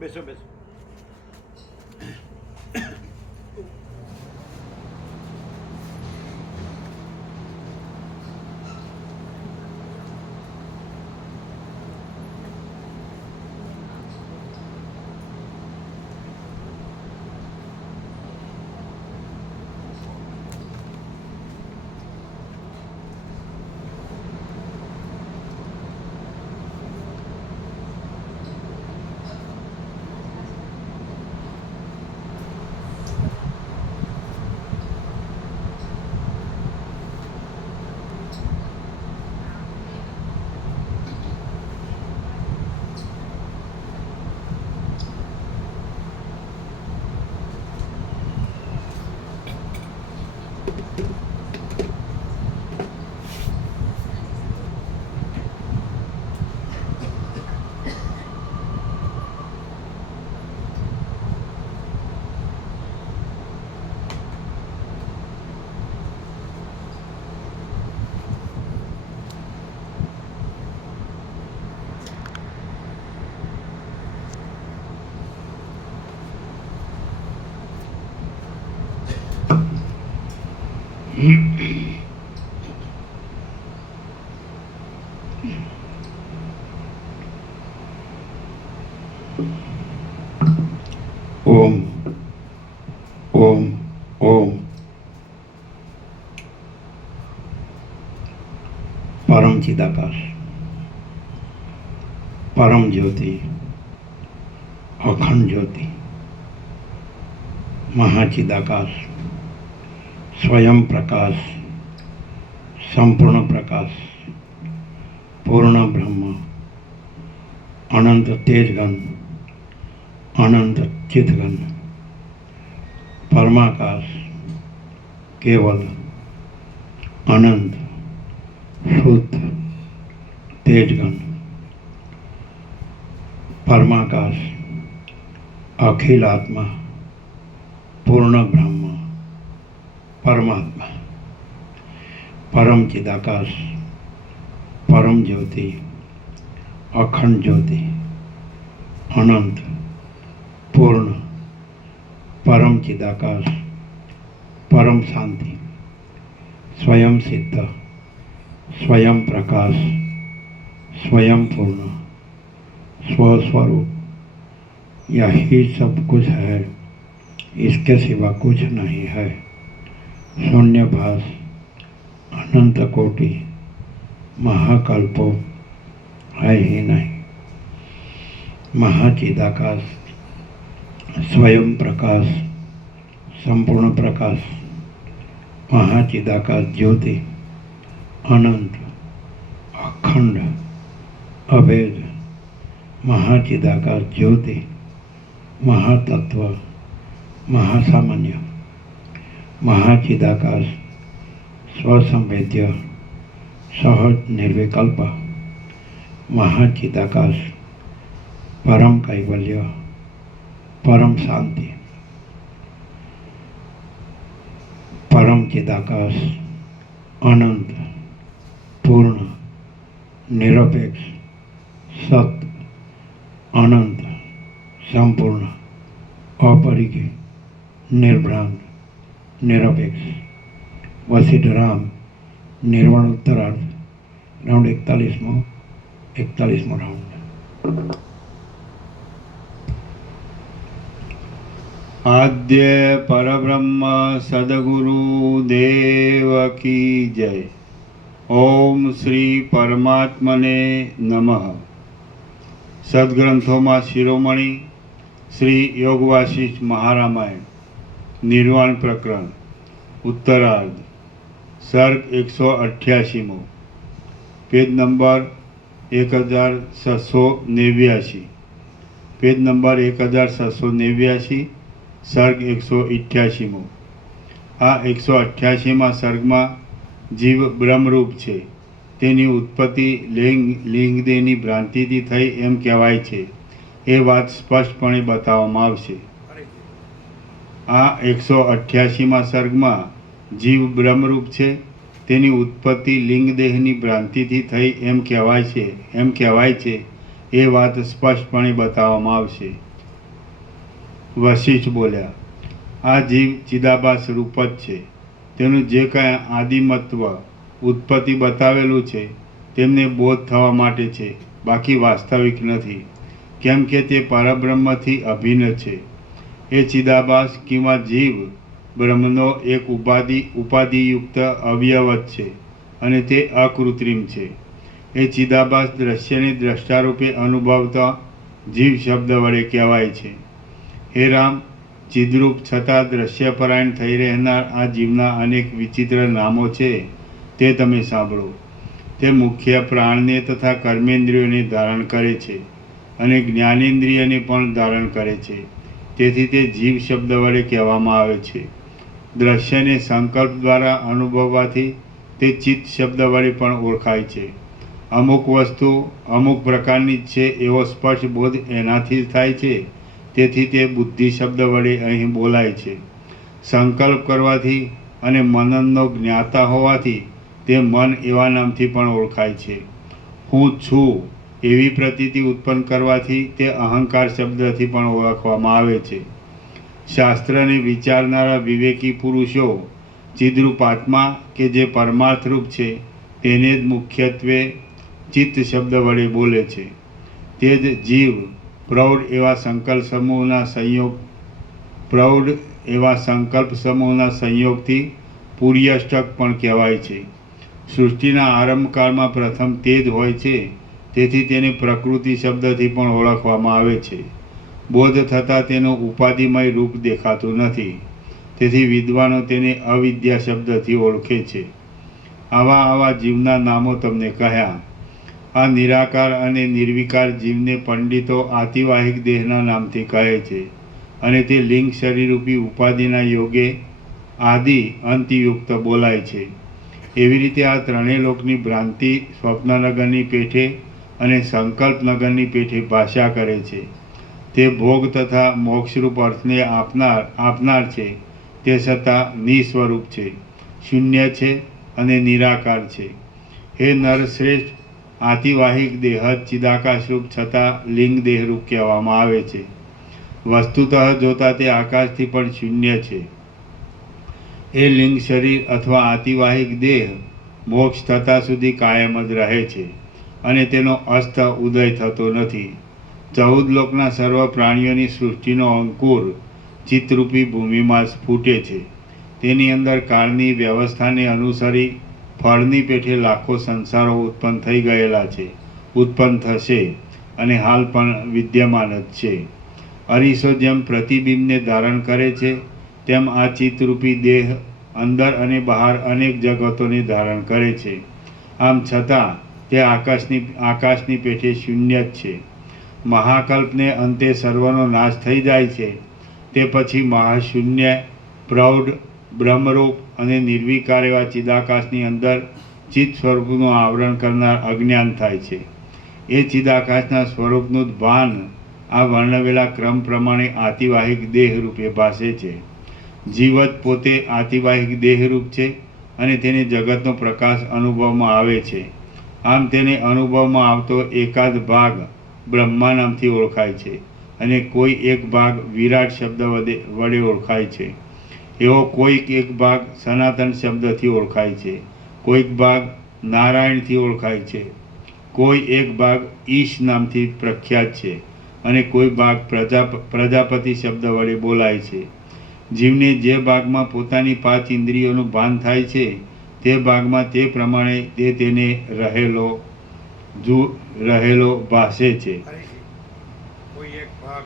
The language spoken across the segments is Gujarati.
બેસો બેસો. ઓમ ઓમ ઓમ. પરમ ચિદાકાશ, પરમ જ્યોતિ, અખંડ જ્યોતિ, મહાચિદાકાશ, સ્વયં પ્રકાશ, સંપૂર્ણ પ્રકાશ, પૂર્ણ બ્રહ્મ, અનંત તેજગન, અનંત ચિતગન, પરમાકાશ, કેવલ, અનંત, શુદ્ધ, તેજગન, પરમાકાશ, અખિલ આત્મા, પૂર્ણ બ્રહ્મ, પરમાત્મા, પરમ ચિદાકાશ, પરમ જ્યોતિ, અખંડ જ્યોતિ, અનંત, પૂર્ણ, પરમ ચિદાકાશ, પરમ શાંતિ, स्वयं सिद्ध, स्वयं प्रकाश, स्वयं पूर्ण, स्वस्वरूप, यही सब कुछ है, इसके सिवा कुछ नहीं है। शून्यभास, अनंत कोटि, महाकल्पो है ही नहीं। महाचिदाकाश, स्वयं प्रकाश, संपूर्ण प्रकाश, महाचिदाकाश ज्योति, अनंत, अखंड, अभेद, महाचिदाकाश ज्योति, महातत्व, महासामान्य, महाचिदाकाश, स्वसंवेद्य, सहज निर्विकल्प, महाचिदाकाश, परम कैवल्य, परम शांति, परम चिदाकाश, अनंत, पूर्ण, निरपेक्ष, सत्य, अनंत, संपूर्ण, अपरिग्रह, निर्भ्रांत, निरपेक्ष, वशिष्ठ राम, निर्वाण उत्तरार्ध, राउंड 41मो राउंड। आद्य परब्रह्म सद्गुरु देव की जय। ओम श्री परमात्मने नमः। सद्ग्रंथों में शिरोमणि श्री योग वासिष्ठ महारामायण निर्वाण प्रकरण उत्तरार्ध सर्ग 188मो पेज नंबर 1689 पेज नंबर 1689 सर्ग 188मो। आ 188માં સર્ગમાં જીવ બ્રહ્મરૂપ છે, તેની ઉત્પત્તિ લિંગદેહની ભ્રાંતિથી થઈ એમ કહેવાય છે, એ વાત સ્પષ્ટપણે બતાવવામાં આવશે। આ 188માં સર્ગમાં જીવ બ્રહ્મરૂપ છે, તેની ઉત્પત્તિ લિંગદેહની ભ્રાંતિથી થઈ એમ કહેવાય છે, એ વાત સ્પષ્ટપણે બતાવવામાં આવશે। વશિષ્ઠ બોલ્યા, આ જીવ ચિદાભાસ રૂપ જ છે. તેનું જે કાંઈ આદિમત્વ ઉત્પત્તિ બતાવેલું છે તેમને બોધ થવા માટે છે, બાકી વાસ્તવિક નથી. કેમ કે તે પરબ્રહ્મથી અભિન્ન છે. એ ચિદાભાસ કિંવા જીવ બ્રહ્મનો એક ઉપાધિયુક્ત અવયવ જ છે અને તે અકૃત્રિમ છે. એ ચિદાભાસ દ્રશ્યને દ્રષ્ટારૂપે અનુભવતા જીવ શબ્દ વડે કહેવાય છે. હે રામ, ચિદ્રૂપ છતાં દ્રશ્યપરાયણ થઈ રહેનાર આ જીવના અનેક વિચિત્ર નામો છે તે તમે સાંભળો. તે મુખ્ય પ્રાણને તથા કર્મેન્દ્રિયોને ધારણ કરે છે અને જ્ઞાનેન્દ્રિયને પણ ધારણ કરે છે. તેથી તે જીવ શબ્દ વડે કહેવામાં આવે છે. દ્રશ્યને સંકલ્પ દ્વારા અનુભવવાથી તે ચિત્ત શબ્દ વડે પણ ઓળખાય છે. અમુક વસ્તુ અમુક પ્રકારની જ છે એવો સ્પષ્ટ બોધ એનાથી જ થાય છે. તેથી તે બુદ્ધિ શબ્દ વડે અહીં બોલાય છે. સંકલ્પ કરવાથી અને મનનનો જ્ઞાતા હોવાથી તે મન એવા નામથી પણ ઓળખાય છે. હું છું એવી પ્રતીતિ ઉત્પન્ન કરવાથી તે અહંકાર શબ્દથી પણ ઓળખવામાં આવે છે. શાસ્ત્રને વિચારનારા વિવેકી પુરુષો ચિદ્રૂપ આત્મા કે જે પરમાર્થરૂપ છે તેને જ મુખ્યત્વે ચિત્ત શબ્દ વડે બોલે છે. તે જ જીવ પ્રૌઢ એવા સંકલ્પ સમૂહના સંયોગથી પૂર્યષ્ટક પણ કહેવાય છે. સૃષ્ટિના આરંભકાળમાં પ્રથમ તે જ હોય છે. તેથી તેને પ્રકૃતિ શબ્દથી પણ ઓળખવામાં આવે છે. બોધ થતાં તેનું ઉપાધિમય રૂપ દેખાતું નથી. તેથી વિદ્વાનો તેને અવિદ્યા શબ્દથી ઓળખે છે. આવા જીવના નામો તમને કહ્યા. આ નિરાકાર અને નિર્વિકાર જીવને પંડિતો આતિવાહિક દેહના નામથી કહે છે અને તે લિંગ શરીરરૂપી ઉપાધિના યોગે આદિ અંતયુક્ત બોલાય છે. એવી રીતે આ ત્રણેય લોકની ભ્રાંતિ સ્વપ્નનગરની પેઠે અને સંકલ્પનગરની પેઠે ભાષા કરે છે. તે ભોગ તથા મોક્ષરૂપ અર્થને આપનાર છે, તે છતાં નિસ્વરૂપ છે, શૂન્ય છે અને નિરાકાર છે. હે નરશ્રેષ્ઠ, આતિવાહિક દેહ ચિદાકાશરૂપ છતાં લિંગ દેહરૂપ કહેવામાં આવે છે. વસ્તુતઃ જોતાં તે આકાશથી પણ શૂન્ય છે. એ લિંગ શરીર અથવા આતિવાહિક દેહ મોક્ષ થતાં સુધી કાયમ જ રહે છે અને તેનો અસ્ત ઉદય થતો નથી. 14 લોકના સર્વ પ્રાણીઓની સૃષ્ટિનો અંકુર ચિત્તરૂપી ભૂમિમાં સ્ફૂટે છે. તેની અંદર કાળની વ્યવસ્થાને અનુસરી ફળની પેઠે લાખો સંસારો ઉત્પન્ન થઈ ગયેલા છે, ઉત્પન્ન થશે અને હાલ પણ વિદ્યમાન જ છે. અરીસો જેમ પ્રતિબિંબને ધારણ કરે છે તેમ આ ચિત્તરૂપી દેહ અંદર અને બહાર અનેક જગતોને ધારણ કરે છે. આમ છતાં તે આકાશની પેઠે શૂન્ય જ છે. મહાકલ્પને અંતે સર્વનો નાશ થઈ જાય છે. તે પછી મહાશૂન્ય, પ્રૌઢ, બ્રહ્મરૂપ અને નિર્વિકાર એવા ચિદાકાશની અંદર ચિત્ત સ્વરૂપનું આવરણ કરનાર અજ્ઞાન થાય છે. એ ચિદાકાશના સ્વરૂપનું જ ભાન આ વર્ણવેલા ક્રમ પ્રમાણે આતિવાહિક દેહ રૂપે ભાસે છે. જીવ જ પોતે આતિવાહિક દેહરૂપ છે અને તેને જગતનો પ્રકાશ અનુભવમાં આવે છે. આમ તેને અનુભવમાં આવતો એકાદ ભાગ બ્રહ્મા નામથી ઓળખાય છે અને કોઈ એક ભાગ વિરાટ શબ્દ વડે ઓળખાય છે. એવો કોઈક એક ભાગ સનાતન શબ્દથી ઓળખાય છે, કોઈક ભાગ નારાયણથી ઓળખાય છે, કોઈ એક ભાગ ઈશ નામથી પ્રખ્યાત છે અને કોઈ ભાગ પ્રજાપતિ શબ્દ વડે બોલાય છે. જીવને જે ભાગમાં પોતાની 5 ઇન્દ્રિયોનું ભાન થાય છે તે ભાગમાં તે પ્રમાણે તે તેને રહેલો ભાસે છે. કોઈ એક ભાગ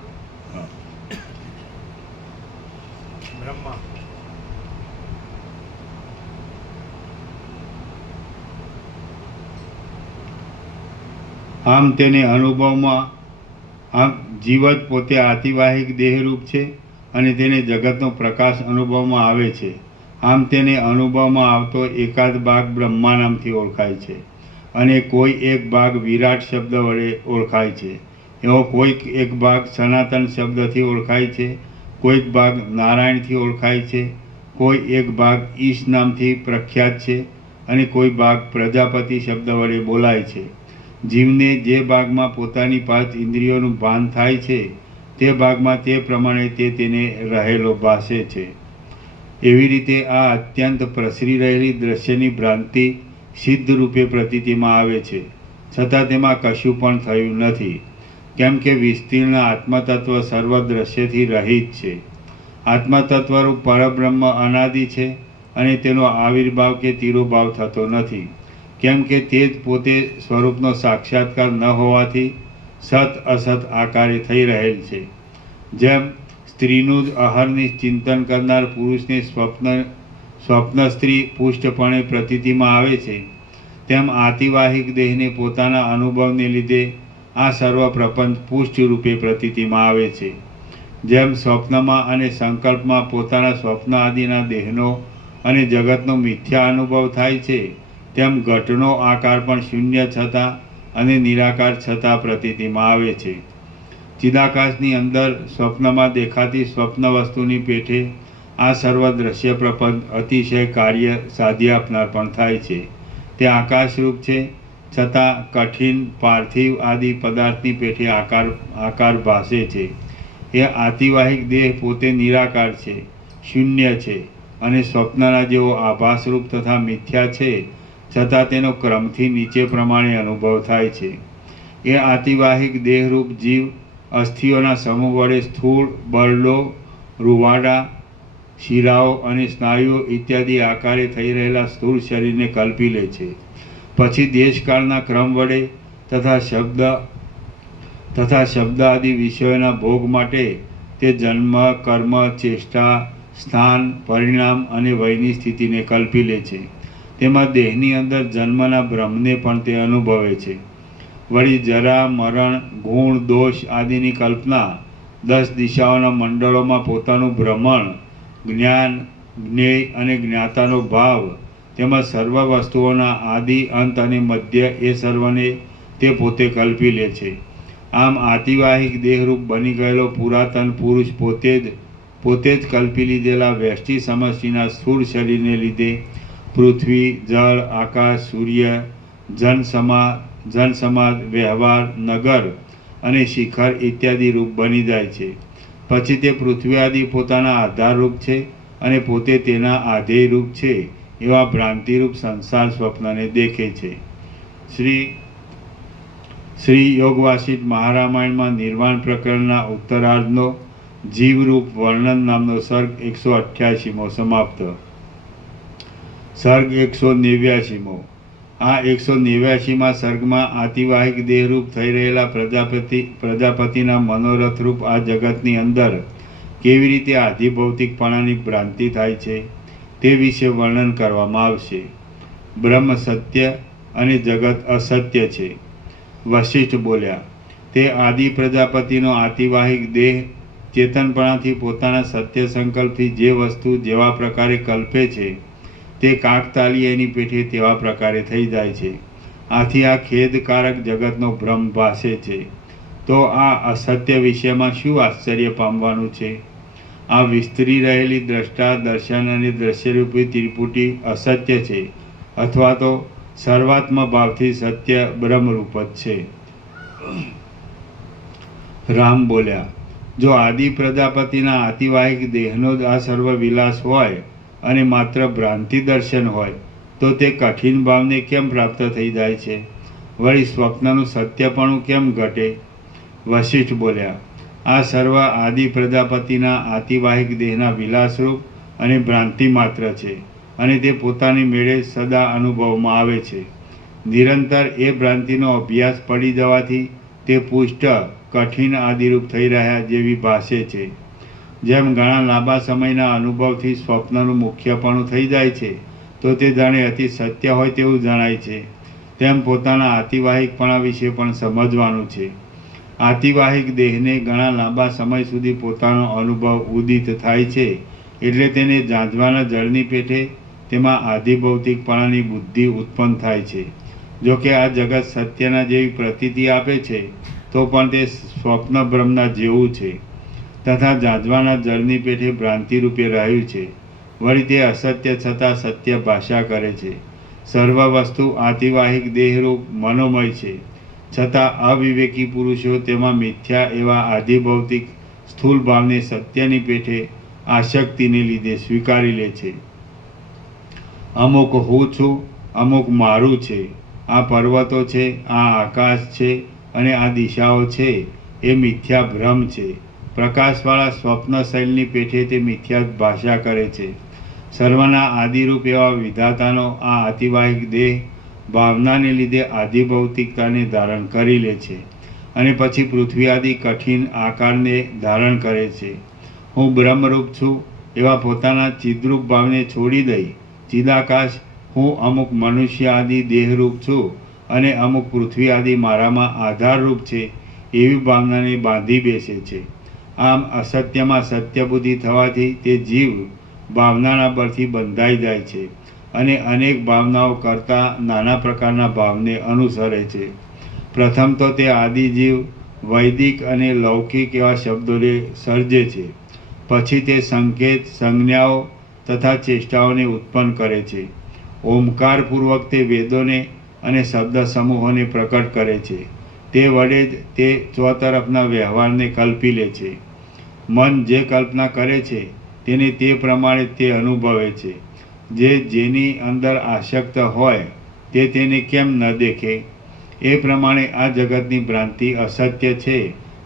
બ્રહ્મા આમ તેને અનુભવમાં જીવ જ પોતે આતિવાહિક દેહરૂપ છે અને તેને જગતનો પ્રકાશ અનુભવમાં આવે છે. આમ તેને અનુભવમાં આવતો એકાદ ભાગ બ્રહ્મા નામથી ઓળખાય છે અને કોઈ એક ભાગ વિરાટ શબ્દ વડે ઓળખાય છે. એવો કોઈક એક ભાગ સનાતન શબ્દથી ઓળખાય છે, કોઈક ભાગ નારાયણથી ઓળખાય છે, કોઈ એક ભાગ ઈશ નામથી પ્રખ્યાત છે અને કોઈ ભાગ પ્રજાપતિ શબ્દ વડે બોલાય છે. જીવને જે ભાગમાં પોતાની 5 ઇન્દ્રિયોનું ભાન થાય છે તે ભાગમાં તે પ્રમાણે તે તેને રહેલો ભાસે છે. એવી રીતે આ અત્યંત પ્રસરી રહેલી દ્રશ્યની ભ્રાંતિ સિદ્ધ રૂપે પ્રતીતિમાં આવે છે, છતાં તેમાં કશું પણ થયું નથી, કેમ કે વિસ્તીર્ણ આત્મતત્વ સર્વ દ્રશ્યથી રહિત છે. આત્મતત્વરૂપ પરબ્રહ્મ અનાદિ છે અને તેનો આવિર્ભાવ કે તિરોભાવ થતો નથી, કેમ કે તે જ પોતે સ્વરૂપનો સાક્ષાત્કાર ન હોવાથી સત અસત આકારે થઈ રહેલ છે. જેમ સ્ત્રીનું જ અહર્નિશ ચિંતન કરનાર પુરુષને સ્વપ્ન સ્ત્રી પુષ્ટપણે પ્રતીતિમાં આવે છે, તેમ આતિવાહિક દેહને પોતાના અનુભવને લીધે આ સર્વ પ્રપંચ પુષ્ટ રૂપે પ્રતીતિમાં આવે છે. જેમ સ્વપ્નમાં અને સંકલ્પમાં પોતાના સ્વપ્ન આદિના દેહનો અને જગતનો મિથ્યા અનુભવ થાય છે, તેમ ઘટનો આકાર પણ શૂન્ય છતાં અને નિરાકાર છતાં પ્રતીતિમાં આવે છે. ચિદાકાશની અંદર સ્વપ્નમાં દેખાતી સ્વપ્ન વસ્તુની પેઠે આ સર્વ દ્રશ્ય પ્રપંચ અતિશય કાર્ય સાધી આપનાર પણ થાય છે. તે આકાશરૂપ છે, છતાં કઠિન પાર્થિવ આદિ પદાર્થની પેઠે આકાર ભાસે છે. એ આતિવાહિક દેહ પોતે નિરાકાર છે, શૂન્ય છે અને સ્વપ્નના જેવો આભાસરૂપ તથા મિથ્યા છે, છતાં તેનો ક્રમથી નીચે પ્રમાણે અનુભવ થાય છે. એ આતિવાહિક દેહરૂપ જીવ અસ્થિઓના સમૂહ વડે સ્થૂળ, બરડો, રૂવાડા, શિરાઓ અને સ્નાયુઓ ઇત્યાદિ આકારે થઈ રહેલા સ્થૂળ શરીરને કલ્પી લે છે. પછી દેશકાળના ક્રમ વડે તથા શબ્દ આદિ વિષયોના ભોગ માટે તે જન્મ, કર્મ, ચેષ્ટા, સ્થાન, પરિણામ અને વયની સ્થિતિને કલ્પી લે છે. તેમાં દેહની અંદર જન્મના ભ્રમને પણ તે અનુભવે છે. વળી જરા, મરણ, ગુણ, દોષ આદિની કલ્પના, 10 દિશાઓના મંડળોમાં પોતાનું ભ્રમણ, જ્ઞાન, જ્ઞેય અને જ્ઞાતાનો ભાવ, તેમજ સર્વ વસ્તુઓના આદિ, અંત અને મધ્ય એ સર્વને તે પોતે કલ્પી લે છે. આમ આતિવાહિક દેહરૂપ બની ગયેલો પુરાતન પુરુષ પોતે જ કલ્પી લીધેલા વ્યષ્ટિ સમષ્ટિના સ્થૂળ શરીરને લીધે પૃથ્વી, જળ, આકાશ, સૂર્ય, જનસમાજ, વ્યવહાર, નગર અને શિખર ઇત્યાદિ રૂપ બની જાય છે. પછી તે પૃથ્વી આદિ પોતાના આધારરૂપ છે અને પોતે તેના આધેય રૂપ છે એવા ભ્રાંતિરૂપ સંસાર સ્વપ્નને દેખે છે. શ્રી યોગવાસિષ્ઠ મહારામાયણમાં નિર્વાણ પ્રકરણના ઉત્તરાર્ધનો જીવરૂપ વર્ણન નામનો સર્ગ 188મો સમાપ્ત. સર્ગ 189મો. આ 189મા સર્ગમાં આતિવાહિક દેહરૂપ થઈ રહેલા પ્રજાપતિના મનોરથરૂપ આ જગતની અંદર કેવી રીતે આધિભૌતિકપણાની ભ્રાંતિ થાય છે તે વિશે વર્ણન કરવામાં આવશે. બ્રહ્મ સત્ય અને જગત અસત્ય છે. વશિષ્ઠ બોલ્યા, તે આદિ પ્રજાપતિનો આતિવાહિક દેહ ચેતનપણાથી પોતાના સત્ય સંકલ્પથી જે વસ્તુ જેવા પ્રકારે કલ્પે છે તે કાકતાલીય એની પેઠે તેવા પ્રકારે થઈ જાય છે. આથી આ ખેદકારક જગતનો ભ્રમ ભાસે છે. તો આ અસત્ય વિષયમાં શું આશ્ચર્ય પામવાનું છે? આ વિસ્તરી રહેલી દ્રષ્ટા, દર્શન અને દ્રશ્યરૂપી ત્રિપુટી અસત્ય છે, અથવા તો સર્વાત્મ ભાવથી સત્ય બ્રહ્મરૂપ જ છે. રામ બોલ્યા, જો આદિ પ્રજાપતિના આતિવાહિક દેહનો જ આ સર્વ વિલાસ હોય અને માત્ર ભ્રાંતિ દર્શન હોય તો તે કઠિન ભાવને કેમ પ્રાપ્ત થઈ જાય છે? વળી સ્વપ્નનું સત્યપણું કેમ ઘટે? વશિષ્ઠ બોલ્યા, આ સર્વ આદિ પ્રજાપતિના આતિવાહિક દેહના વિલાસરૂપ અને ભ્રાંતિ માત્ર છે અને તે પોતાની મેળે સદા અનુભવમાં આવે છે. નિરંતર એ ભ્રાંતિનો અભ્યાસ પડી જવાથી તે પુષ્ટ, કઠિન આદિરૂપ થઈ રહ્યા જેવી ભાસે છે. જેમ ઘણા લાંબા સમયના અનુભવથી સ્વપ્નનું મુખ્યપણું થઈ જાય છે તો તે જાણે અતિ સત્ય હોય તેવું જણાય છે, તેમ પોતાના આતિવાહિકપણા વિશે પણ સમજવાનું છે. આતિવાહિક દેહને ઘણા લાંબા સમય સુધી પોતાનો અનુભવ ઉદિત થાય છે, એટલે તેને ઝાંઝવાના જળની પેઠે તેમાં આધિભૌતિકપણાની બુદ્ધિ ઉત્પન્ન થાય છે. જોકે આ જગત સત્યના જેવી પ્રતીતિ આપે છે તો પણ તે સ્વપ્ન બ્રહ્મના જેવું છે તથા ઝાંઝવાના જળની પેઠે ભ્રાંતિ રૂપે રહ્યું છે. વળી તે અસત્ય છતાં સત્ય ભાષા કરે છે. સર્વ વસ્તુ આતિવાહિક દેહરૂપ મનોમય છે, છતાં અવિવેકી પુરુષો તેમાં મિથ્યા એવા આધિભૌતિક સ્થૂળ ભાવને સત્યની પેઠે આસક્તિને લીધે સ્વીકારી લે છે. અમુક હું છું, અમુક મારું છે, આ પર્વતો છે, આ આકાશ છે અને આ દિશાઓ છે, એ મિથ્યા ભ્રમ છે. પ્રકાશવાળા સ્વપ્ન શૈલની પેઠે તે મિથ્યા ભાષા કરે છે. સર્વના આદિરૂપ એવા વિધાતાનો આ અતિવાહિક દેહ ભાવનાને લીધે આધિભૌતિકતાને ધારણ કરી લે છે અને પછી પૃથ્વી આદિ કઠિન આકારને ધારણ કરે છે. હું બ્રહ્મરૂપ છું એવા પોતાના ચિદ્રૂપ ભાવને છોડી દઈ ચિદાકાશ હું અમુક મનુષ્ય આદિ દેહરૂપ છું અને અમુક પૃથ્વી આદિ મારામાં આધારરૂપ છે એવી ભાવનાને બાંધી બેસે છે. આમ અસત્યમાં સત્ય બુદ્ધિ થવાથી તે જીવ ભાવનાના બળથી બંધાઈ જાય છે અને અનેક ભાવનાઓ કરતાં નાના પ્રકારના ભાવને અનુસરે છે. પ્રથમ તો તે આદિજીવ વૈદિક અને લૌકિક એવા શબ્દોને સર્જે છે. પછી તે સંકેત સંજ્ઞાઓ તથા ચેષ્ટાઓને ઉત્પન્ન કરે છે. ઓમકારપૂર્વક તે વેદોને અને શબ્દ સમૂહોને પ્રકટ કરે છે. તે વડે જ તે ચોતરફના વ્યવહારને કલ્પી લે છે. મન જે કલ્પના કરે છે તેને તે પ્રમાણે તે અનુભવે છે. જેની અંદર આસક્ત હોય તે તેને કેમ ન દેખે? એ પ્રમાણે આ જગતની ભ્રાંતિ અસત્ય છે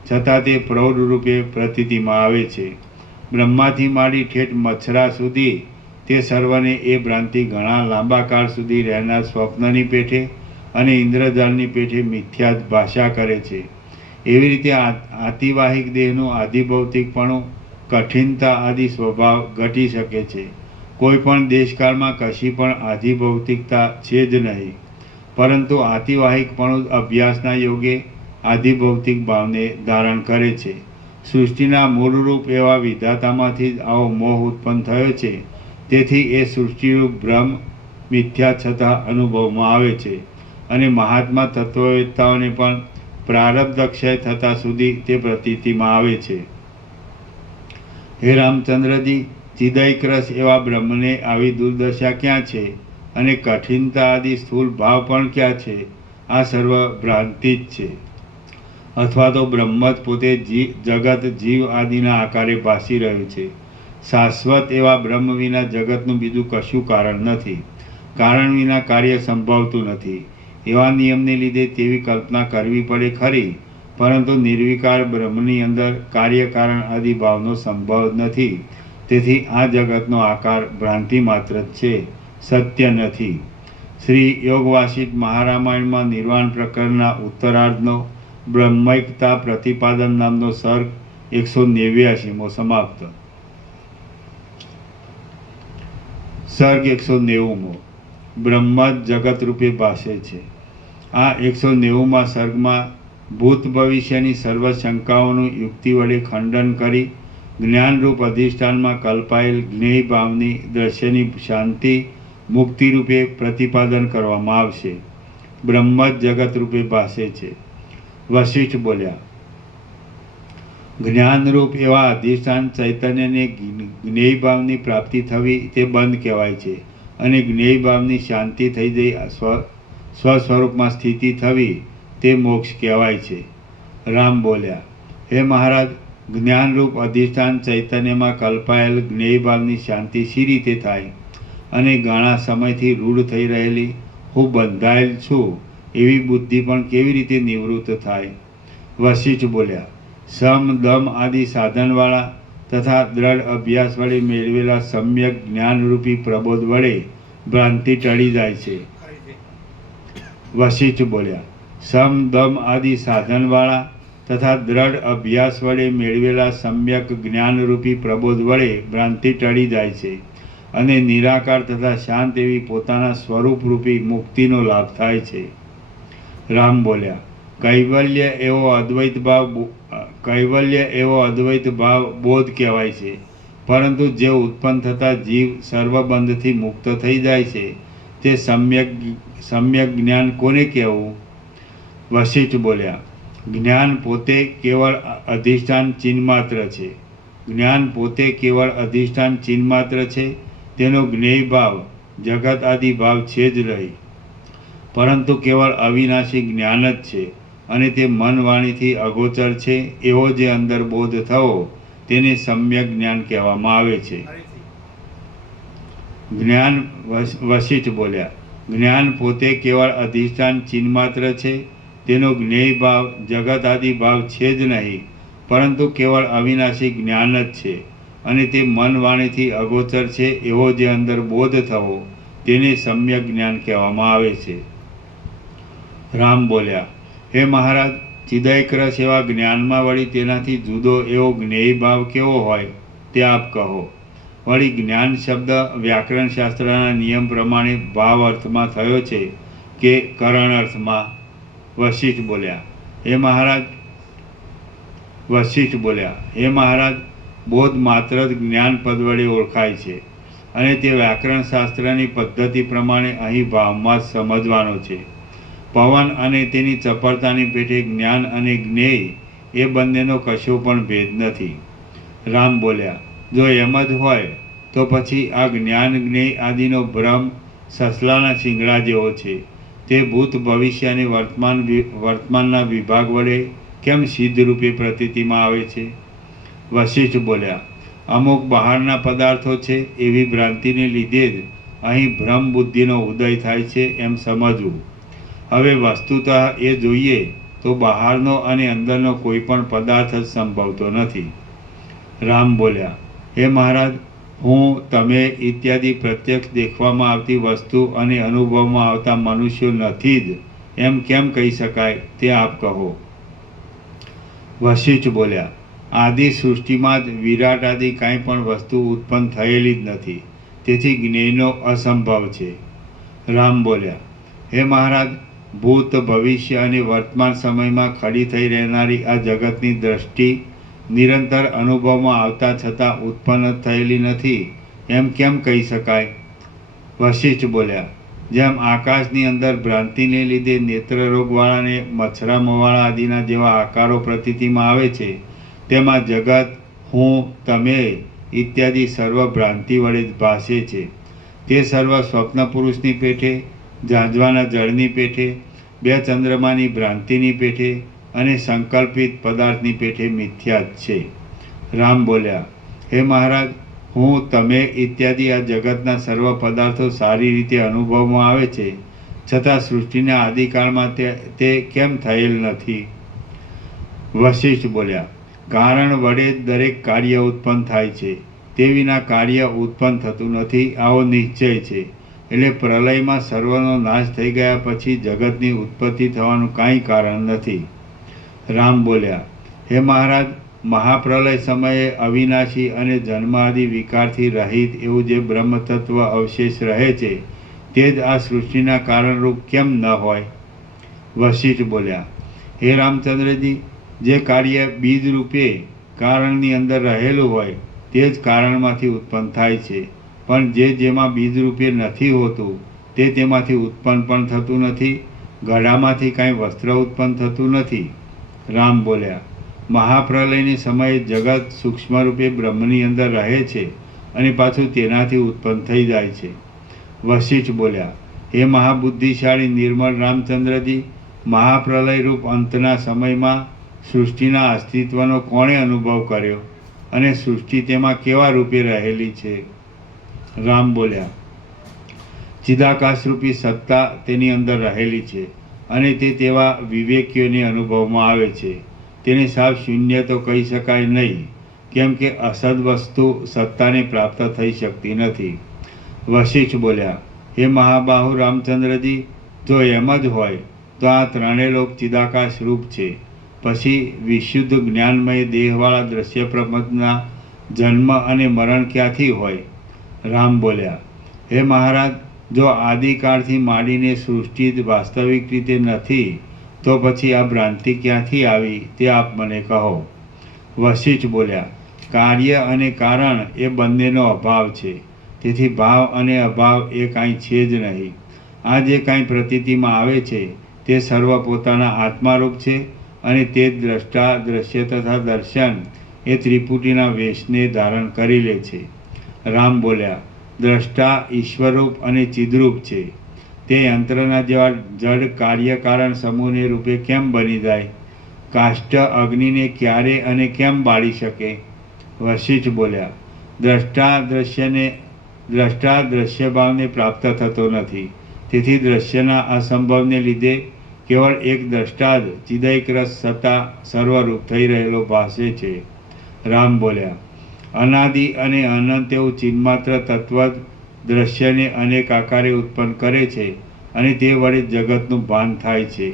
છતાં તે પ્રૌઢ રૂપે પ્રતીતિમાં આવે છે. બ્રહ્માથી માંડી ઠેઠ મચ્છરા સુધી તે સર્વને એ ભ્રાંતિ ઘણા લાંબા કાળ સુધી રહેનાર સ્વપ્નની પેઠે અને ઇન્દ્રજાળની પેઠે મિથ્યા જ ભાષા કરે છે. એવી રીતે આતિવાહિક દેહનું આધિભૌતિકપણું કઠિનતા આદિ સ્વભાવ ઘટી શકે છે. કોઈ પણ દેશકાળમાં કશી પણ આધિભૌતિકતા છે જ નહીં, પરંતુ આતિવાહિકપણું અભ્યાસના યોગે આધિભૌતિક ભાવને ધારણ કરે છે. સૃષ્ટિના મૂળરૂપ એવા વિધાતામાંથી જ આવો મોહ ઉત્પન્ન થયો છે. તેથી એ સૃષ્ટિરૂપ ભ્રમ મિથ્યા છતાં અનુભવમાં આવે છે અને મહાત્મા તત્વવેત્તાઓને પણ પ્રારબ્ધ ક્ષય થતાં સુધી તે પ્રતીતિમાં આવે છે. હે રામચંદ્રજી, ચિદૈક્રસ એવા બ્રહ્મને આવી દુર્દશા ક્યાં છે અને કઠિનતા આદિ સ્થૂળ ભાવ પણ ક્યાં છે? આ સર્વ ભ્રાંતિ જ છે. અથવા તો બ્રહ્મ જ પોતે જગત જીવ આદિના આકારે ભાસી રહ્યું છે. શાશ્વત એવા બ્રહ્મ વિના જગતનું બીજું કશું કારણ નથી. કારણ વિના કાર્ય સંભવતું નથી. એવા નિયમને લીધે તેવી કલ્પના કરવી પડે ખરી, પરંતુ નિર્વિકાર બ્રહ્મની અંદર કાર્યકારણ આદિ ભાવનો સંભવ નથી. તેથી આ જગતનો આકાર ભ્રાંતિ માત્ર જ છે, સત્ય નથી. શ્રી યોગવાસિષ્ઠ મહારામાયણમાં નિર્વાણ પ્રકરણના ઉત્તરાર્ધનો બ્રહ્મૈકતા પ્રતિપાદન નામનો સર્ગ 189મો સમાપ્ત. સર્ગ 190મો. બ્રહ્મ જ જગત રૂપે ભાસે છે. આ 190મા સર્ગમાં ભૂત ભવિષ્યની સર્વ શંકાઓનું યુક્તિ વડે ખંડન કરી જ્ઞાનરૂપ અધિષ્ઠાનમાં કલ્પાયેલ જ્ઞેય ભાવની દ્રશ્યની શાંતિ મુક્તિ રૂપે પ્રતિપાદન કરવામાં આવશે. બ્રહ્મ જ જગત રૂપે ભાસે છે. વશિષ્ઠ બોલ્યા, જ્ઞાનરૂપ એવા અધિષ્ઠાન ચૈતન્યને જ્ઞેય ભાવની પ્રાપ્તિ થવી તે બંધ કહેવાય છે અને જ્ઞેય ભાવની શાંતિ થઈ જઈ સ્વસ્વરૂપમાં સ્થિતિ થવી તે મોક્ષ કહેવાય છે. રામ બોલ્યા, હે મહારાજ, જ્ઞાનરૂપ અધિષ્ઠાન ચૈતન્યમાં કલ્પાયેલ જ્ઞેય ભાવની શાંતિ શી રીતે થાય અને ઘણા સમયથી રૂઢ થઈ રહેલી હું બંધાયેલ છું એવી બુદ્ધિ પણ કેવી રીતે નિવૃત્ત થાય? વશિષ્ઠ બોલ્યા, સમ દમ આદિ સાધનવાળા તથા દ્રઢ અભ્યાસ વડે મેળવેલા સમ્યક જ્ઞાનરૂપી પ્રબોધ વડે ભ્રાંતિ ટળી જાય છે. વશિષ્ઠ બોલ્યા, સમ દમ આદિ સાધનવાળા તથા દ્રઢ અભ્યાસ વડે મેળવેલા સમ્યક જ્ઞાનરૂપી પ્રબોધ વડે ભ્રાંતિ ટળી જાય છે અને નિરાકાર તથા શાંત એવી પોતાના સ્વરૂપરૂપી મુક્તિનો લાભ થાય છે. રામ બોલ્યા, કૈવલ્ય એવો અદ્વૈત ભાવ બોધ કહેવાય છે, પરંતુ જે ઉત્પન્ન થતા જીવ સર્વબંધથી મુક્ત થઈ જાય છે તે સમ્યક જ્ઞાન કોને કહેવું? વશિષ્ઠ બોલ્યા, જ્ઞાન પોતે કેવળ અધિષ્ઠાન ચિન્માત્ર છે. જ્ઞાન પોતે કેવળ અધિષ્ઠાન ચિન્માત્ર છે. તેનો જ્ઞેય ભાવ જગત આદિ ભાવ છે જ રહી, પરંતુ કેવળ અવિનાશી જ્ઞાન જ છે અને તે મન વાણીથી અગોચર છે એવો જે અંદર બોધ થવો તેને સમ્યક જ્ઞાન કહેવામાં આવે છે. જ્ઞાન વશિષ્ઠ બોલ્યા, જ્ઞાન પોતે કેવળ અધિષ્ઠાન ચિન્માત્ર છે. તેનો જ્ઞેય ભાવ જગત આદિ ભાવ છે જ નહીં, પરંતુ કેવળ અવિનાશી જ્ઞાન જ છે. અને તે મન વાણીથી અગોચર છે એવો જે અંદર બોધ થવો તેને સમ્યક જ્ઞાન કહેવામાં આવે છે. રામ બોલ્યા, હે મહારાજ, ચિદૈક્રસ એવા જ્ઞાનમાં વળી તેનાથી જુદો એવો જ્ઞેય ભાવ કેવો હોય તે આપ કહો. વળી જ્ઞાન શબ્દ વ્યાકરણ શાસ્ત્રના નિયમ પ્રમાણે ભાવ અર્થમાં થયો છે કે કરણ અર્થમાં? વશિષ્ઠ બોલ્યા, હે મહારાજ, બોધ માત્ર જ જ્ઞાન પદ વડે ઓળખાય છે, અને તે વ્યાકરણ શાસ્ત્રની પદ્ધતિ પ્રમાણે અહીં ભાવમાં જ સમજવાનો છે. પવન અને તેની ચપળતાની પેઠે જ્ઞાન અને જ્ઞેય એ બંનેનો કશો પણ ભેદ નથી. રામ બોલ્યા, જો એમ જ હોય તો પછી આ જ્ઞાન જ્ઞેય આદિનો ભ્રમ સસલાના શિંગડા જેવો છે. તે ભૂત ભવિષ્ય અને વર્તમાનના વિભાગ વડે કેમ સિદ્ધ રૂપે પ્રતીતિમાં આવે છે? વશિષ્ઠ બોલ્યા, અમુક બહારના પદાર્થો છે એવી ભ્રાંતિને લીધે જ અહીં ભ્રમ બુદ્ધિનો ઉદય થાય છે એમ સમજવું. હવે વસ્તુતઃ એ જોઈએ તો બહારનો અને અંદરનો કોઈ પણ પદાર્થ જ સંભવતો નથી. રામ બોલ્યા, હે મહારાજ, હું, તમે ઇત્યાદિ પ્રત્યક્ષ દેખવામાં આવતી વસ્તુ અને અનુભવમાં આવતા મનુષ્યો નથી જ એમ કેમ કહી શકાય તે આપ કહો. વશિષ્ઠ બોલ્યા, આદિ સૃષ્ટિમાં જ વિરાટ આદિ કાંઈ પણ વસ્તુ ઉત્પન્ન થયેલી જ નથી, તેથી જ્ઞેયનો અસંભવ છે. રામ બોલ્યા, હે મહારાજ, ભૂત ભવિષ્ય અને વર્તમાન સમયમાં ખડી થઈ રહેનારી આ જગતની દ્રષ્ટિ નિરંતર અનુભવમાં આવતા છતાં ઉત્પન્ન થયેલી નથી એમ કેમ કહી શકાય? વશિષ્ઠ બોલ્યા, જેમ આકાશની અંદર ભ્રાંતિને લીધે નેત્રરોગવાળાને મચ્છરા મોવાળા આદિના જેવા આકારો પ્રતીતિમાં આવે છે, તેમાં જગત, હું, તમે ઇત્યાદિ સર્વ ભ્રાંતિ વડે જ ભાસે છે. તે સર્વ સ્વપ્ન પુરુષની પેઠે, ઝાંઝવાના જળની પેઠે, બે ચંદ્રમાની ભ્રાંતિની પેઠે અને સંકલ્પિત પદાર્થની પેઠે મિથ્યા જ છે. રામ બોલ્યા, હે મહારાજ, હું, તમે ઇત્યાદિ આ જગતના સર્વ પદાર્થો સારી રીતે અનુભવમાં આવે છે, છતાં સૃષ્ટિના આદિકાળમાં તે કેમ થયેલ નથી? વશિષ્ઠ બોલ્યા, કારણ વડે જ દરેક કાર્ય ઉત્પન્ન થાય છે, તે વિના કાર્ય ઉત્પન્ન થતું નથી આવો નિશ્ચય છે. એટલે પ્રલયમાં સર્વનો નાશ થઈ ગયા પછી જગતની ઉત્પત્તિ થવાનું કાંઈ કારણ નથી. રામ બોલ્યા, હે મહારાજ, મહાપ્રલય સમયે અવિનાશી અને જન્માદિ વિકારથી રહિત એવું જે બ્રહ્મતત્વ અવશેષ રહે છે તે જ આ સૃષ્ટિના કારણરૂપ કેમ ન હોય? વશિષ્ઠ બોલ્યા, હે રામચંદ્રજી, જે કાર્ય બીજ રૂપે કારણની અંદર રહેલું હોય તે જ કારણમાંથી ઉત્પન્ન થાય છે, પણ જેમાં બીજ રૂપે નથી હોતું તે તેમાંથી ઉત્પન્ન પણ થતું નથી. ગળામાંથી કાંઈ વસ્ત્ર ઉત્પન્ન થતું નથી. રામ બોલ્યા, મહાપ્રલયની સમયે જગત સૂક્ષ્મ રૂપે બ્રહ્મની અંદર રહે છે અને પાછું તેનાથી ઉત્પન્ન થઈ જાય છે. વશિષ્ઠ બોલ્યા, હે મહાબુદ્ધિશાળી નિર્મળ રામચંદ્રજી, મહાપ્રલય રૂપ અંતના સમયમાં સૃષ્ટિના અસ્તિત્વનો કોણે અનુભવ કર્યો અને સૃષ્ટિ તેમાં કેવા રૂપે રહેલી છે? રામ બોલ્યા, ચિદાકાશરૂપી સત્તા તેની અંદર રહેલી છે અને તે તેવા વિવેકીઓને અનુભવમાં આવે છે. તેને સાવ શૂન્ય તો કહી શકાય નહીં, કેમ કે અસદ વસ્તુ સત્તાને પ્રાપ્ત થઈ શકતી નથી. વશિષ્ઠ બોલ્યા, હે મહાબાહુ રામચંદ્રજી, જો એમ જ હોય તો આ ત્રણેય લોક ચિદાકાશ રૂપ છે, પછી વિશુદ્ધ જ્ઞાનમય દેહવાળા દ્રશ્ય પ્રપંચના જન્મ અને મરણ ક્યાંથી હોય? રામ બોલ્યા, હે મહારાજ, જો આદિકાળથી માંડીને સૃષ્ટિ જ વાસ્તવિક રીતે નથી તો પછી આ ભ્રાંતિ ક્યાંથી આવી તે આપ મને કહો. વશિષ્ઠ બોલ્યા, કાર્ય અને કારણ એ બંનેનો અભાવ છે, તેથી ભાવ અને અભાવ એ કાંઈ છે જ નહીં. આ જે કાંઈ પ્રતીતિમાં આવે છે તે સર્વ પોતાના આત્મારૂપ છે અને તે જ દ્રષ્ટા, દ્રશ્ય તથા દર્શન એ ત્રિપુટીના વેશને ધારણ કરી લે છે. રામ બોલ્યા, દ્રષ્ટા ઈશ્વરરૂપ અને ચિદરૂપ છે. તે યંત્રના જેવા જડ કાર્યકારણ સમૂહને રૂપે કેમ બની જાય? કાષ્ઠ અગ્નિને ક્યારે અને કેમ બાળી શકે? વશિષ્ઠ બોલ્યા, દ્રષ્ટા દ્રશ્ય ભાવને પ્રાપ્ત થતો નથી. તેથી દ્રશ્યના અસંભવને લીધે કેવળ એક દ્રષ્ટા જ ચિદૈક્રસ સત્તા સર્વરૂપ થઈ રહેલો ભાસે છે. રામ બોલ્યા, અનાદિ અને અનંત એવું ચિન્માત્ર તત્વ જ દ્રશ્યને અનેક આકારે ઉત્પન્ન કરે છે અને તે વડે જગતનું ભાન થાય છે.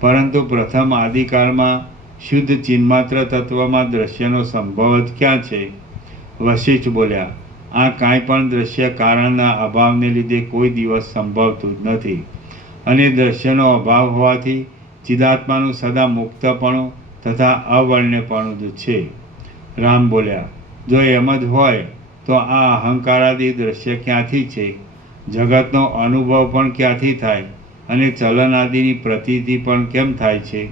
પરંતુ પ્રથમ આદિકાળમાં શુદ્ધ ચિન્માત્ર તત્વમાં દ્રશ્યનો સંભવ જ ક્યાં છે? વશિષ્ઠ બોલ્યા, આ કાંઈ પણ દ્રશ્ય કારણના અભાવને લીધે કોઈ દિવસ સંભવતું જ નથી અને દ્રશ્યનો અભાવ હોવાથી ચિદાત્માનું સદા મુક્તપણું તથા અવર્ણ્યપણું જ છે. રામ બોલ્યા, જો એમ જ હોય તો આ અહંકારાદી દ્રશ્ય ક્યાંથી છે? જગતનો અનુભવ પણ ક્યાંથી થાય અને ચલન આદિની પ્રતીતિ પણ કેમ થાય છે?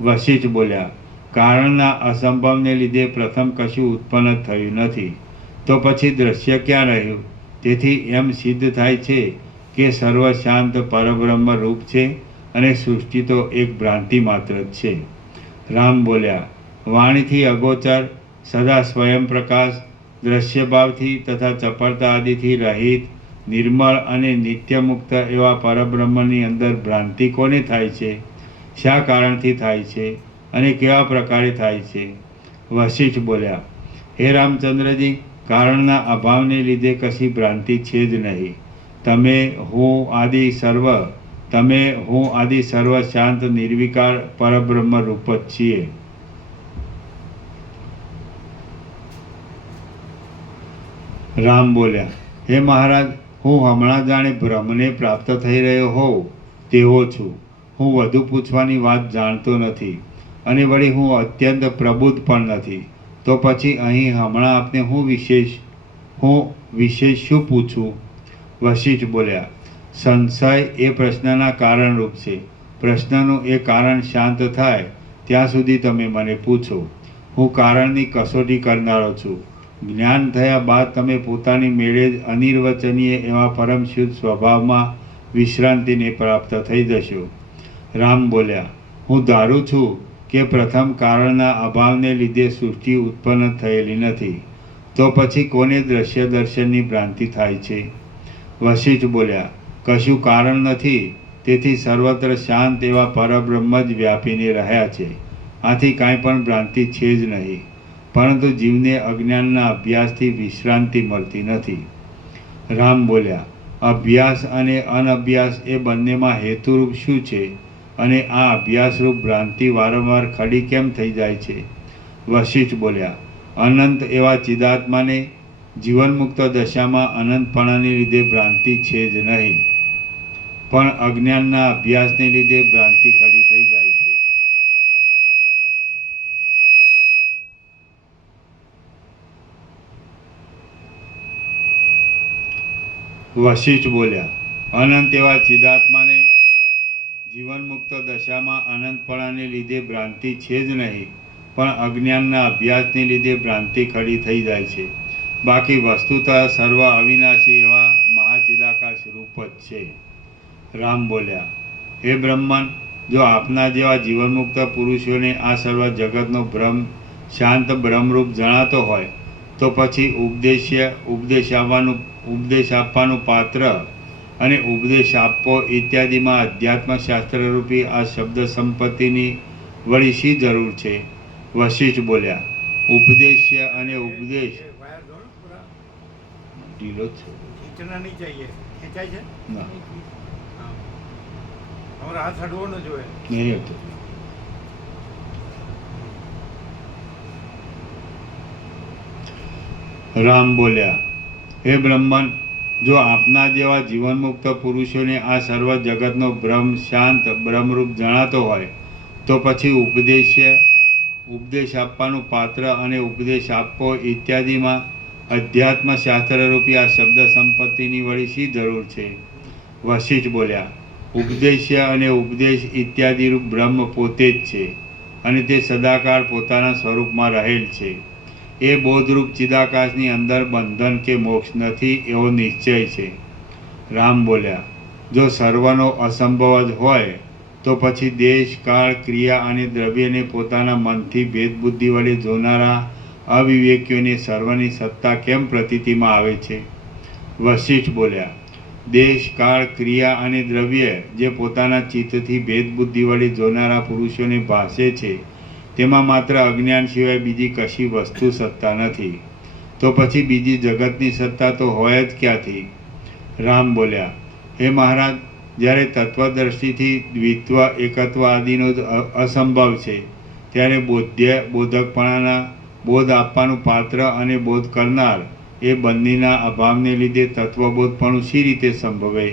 વશિષ્ઠ બોલ્યા, કારણના અસંભવને લીધે પ્રથમ કશું ઉત્પન્ન થયું નથી, તો પછી દ્રશ્ય ક્યાં રહ્યું? તેથી એમ સિદ્ધ થાય છે કે સર્વ શાંત પરબ્રહ્મ રૂપ છે અને સૃષ્ટિ તો એક ભ્રાંતિ માત્ર જ છે. રામ બોલ્યા, વાણીથી અગોચર સદા સ્વયં પ્રકાશ દ્રશ્યભાવથી તથા ચપળતા આદિથી રહિત નિર્મળ અને નિત્યમુક્ત એવા પરબ્રહ્મની અંદર ભ્રાંતિ કોને થાય છે? શા કારણથી થાય છે અને કેવા પ્રકારે થાય છે? વશિષ્ઠ બોલ્યા, હે રામચંદ્રજી, કારણના અભાવને લીધે કશી ભ્રાંતિ છે જ નહીં. તમે હું આદિ સર્વ શાંત નિર્વિકાર પરબ્રહ્મ રૂપ જ છીએ. રામ બોલ્યા, હે મહારાજ, હું હમણાં જાણે બ્રહ્મને પ્રાપ્ત થઈ રહ્યો હોઉં તેવો છું. હું વધુ પૂછવાની વાત જાણતો નથી અને વળી હું અત્યંત પ્રબુદ્ધ પણ નથી. તો પછી અહીં હમણાં આપને હું વિશેષ શું પૂછું? વશિષ્ઠ બોલ્યા, સંશય એ પ્રશ્નના કારણરૂપ છે. પ્રશ્નનું એ કારણ શાંત થાય ત્યાં સુધી તમે મને પૂછો. હું કારણની કસોટી કરનારો છું. જ્ઞાન થયા બાદ તમે પોતાની મેળે જ અનિર્વચનીય એવા પરમ શુદ્ધ સ્વભાવમાં વિશ્રાંતિને પ્રાપ્ત થઈ જશો. રામ બોલ્યા, હું ધારું છું કે પ્રથમ કારણના અભાવને લીધે સૃષ્ટિ ઉત્પન્ન થયેલી નથી, તો પછી કોને દ્રશ્ય દર્શનની ભ્રાંતિ થાય છે? વશિષ્ઠ બોલ્યા, કશું કારણ નથી, તેથી સર્વત્ર શાંત એવા પરબ્રહ્મ જ વ્યાપીને રહ્યા છે. આથી કાંઈ પણ ભ્રાંતિ છે જ નહીં, પરંતુ જીવને અજ્ઞાનના અભ્યાસથી વિશ્રાંતિ મળતી નથી. રામ બોલ્યા, અભ્યાસ અને અનભ્યાસ એ બંનેમાં હેતુરૂપ શું છે અને આ અભ્યાસરૂપ ભ્રાંતિ વારંવાર ખડી કેમ થઈ જાય છે? વશિષ્ઠ બોલ્યા, અનંત એવા ચિદાત્માને જીવનમુક્ત દશામાં અનંતપણાને લીધે ભ્રાંતિ છે જ નહીં, પણ અજ્ઞાનના અભ્યાસને લીધે ભ્રાંતિ ખડી થઈ જાય છે. વશિષ્ઠ બોલ્યા, અનંત એવા ચિદાત્માને જીવનમુક્ત દશામાં અનંતપણાને લીધે ભ્રાંતિ છે જ નહીં, પણ અજ્ઞાનના અભ્યાસને લીધે ભ્રાંતિ ખડી થઈ જાય છે. બાકી વસ્તુતઃ સર્વ અવિનાશી એવા મહાચિદાકાશ રૂપ જ છે. રામ બોલ્યા, હે બ્રહ્મન, જો આપના જેવા જીવનમુક્ત પુરુષોને આ સર્વ જગતનો ભ્રમ શાંત બ્રહ્મરૂપ જણાતો હોય તો પછી ઉપદેશ આપવાનું પાત્ર અને ઉપદેશ આપવો ઇત્યાદિમાં અધ્યાત્મશાસ્ત્રરૂપી આ શબ્દ સંપત્તિની વળી શી જરૂર છે? વશિષ્ઠ બોલ્યા, ઉપદેશ્ય અને ઉપદેશ वायर दो ना पूरा, ઢીલો જ છે. खींचना नहीं चाहिए. खींचाई है? ના, हाँ. हमारा हाथ हटवो न जोए. નહીં હતું. રામ બોલ્યા, હે બ્રહ્મન, જો આપના જેવા જીવનમુક્ત પુરુષોને આ સર્વ જગતનો ભ્રમ શાંત બ્રહ્મરૂપ જણાતો હોય તો પછી ઉપદેશ આપવાનું પાત્ર અને ઉપદેશ આપવો ઇત્યાદિમાં અધ્યાત્મશાસ્ત્રરૂપી આ શબ્દ સંપત્તિની વળી શી જરૂર છે? વશિષ્ઠ બોલ્યા, ઉપદેશ્ય અને ઉપદેશ ઇત્યાદિરૂપ બ્રહ્મ પોતે જ છે અને તે સદાકાળ પોતાના સ્વરૂપમાં રહેલ છે. એ બોધરૂપ ચિદાકાશની અંદર બંધન કે મોક્ષ નથી એવો નિશ્ચય છે. રામ બોલ્યા, જો સર્વનો અસંભવ જ હોય તો પછી દેશ કાળ ક્રિયા અને દ્રવ્યને પોતાના મનથી ભેદબુદ્ધિ વડે જોનારા અવિવેકીઓને સર્વની સત્તા કેમ પ્રતીતિમાં આવે છે? વશિષ્ઠ બોલ્યા, દેશ કાળ ક્રિયા અને દ્રવ્ય જે પોતાના ચિત્તથી ભેદબુદ્ધિ વડે જોનારા પુરુષોને ભાસે છે તેમાં માત્ર અજ્ઞાન સિવાય બીજી કશી વસ્તુ સત્તા નથી. તો પછી બીજી જગતની સત્તા તો હોય જ ક્યાંથી? રામ બોલ્યા, હે મહારાજ, જ્યારે તત્વદ્રષ્ટિથી દ્વિત્વ એકત્વ આદિનો અસંભવ છે ત્યારે બોધકપણાના બોધ આપવાનું પાત્ર અને બોધ કરનાર એ બંનેના અભાવને લીધે તત્વબોધપણું શી રીતે સંભવે?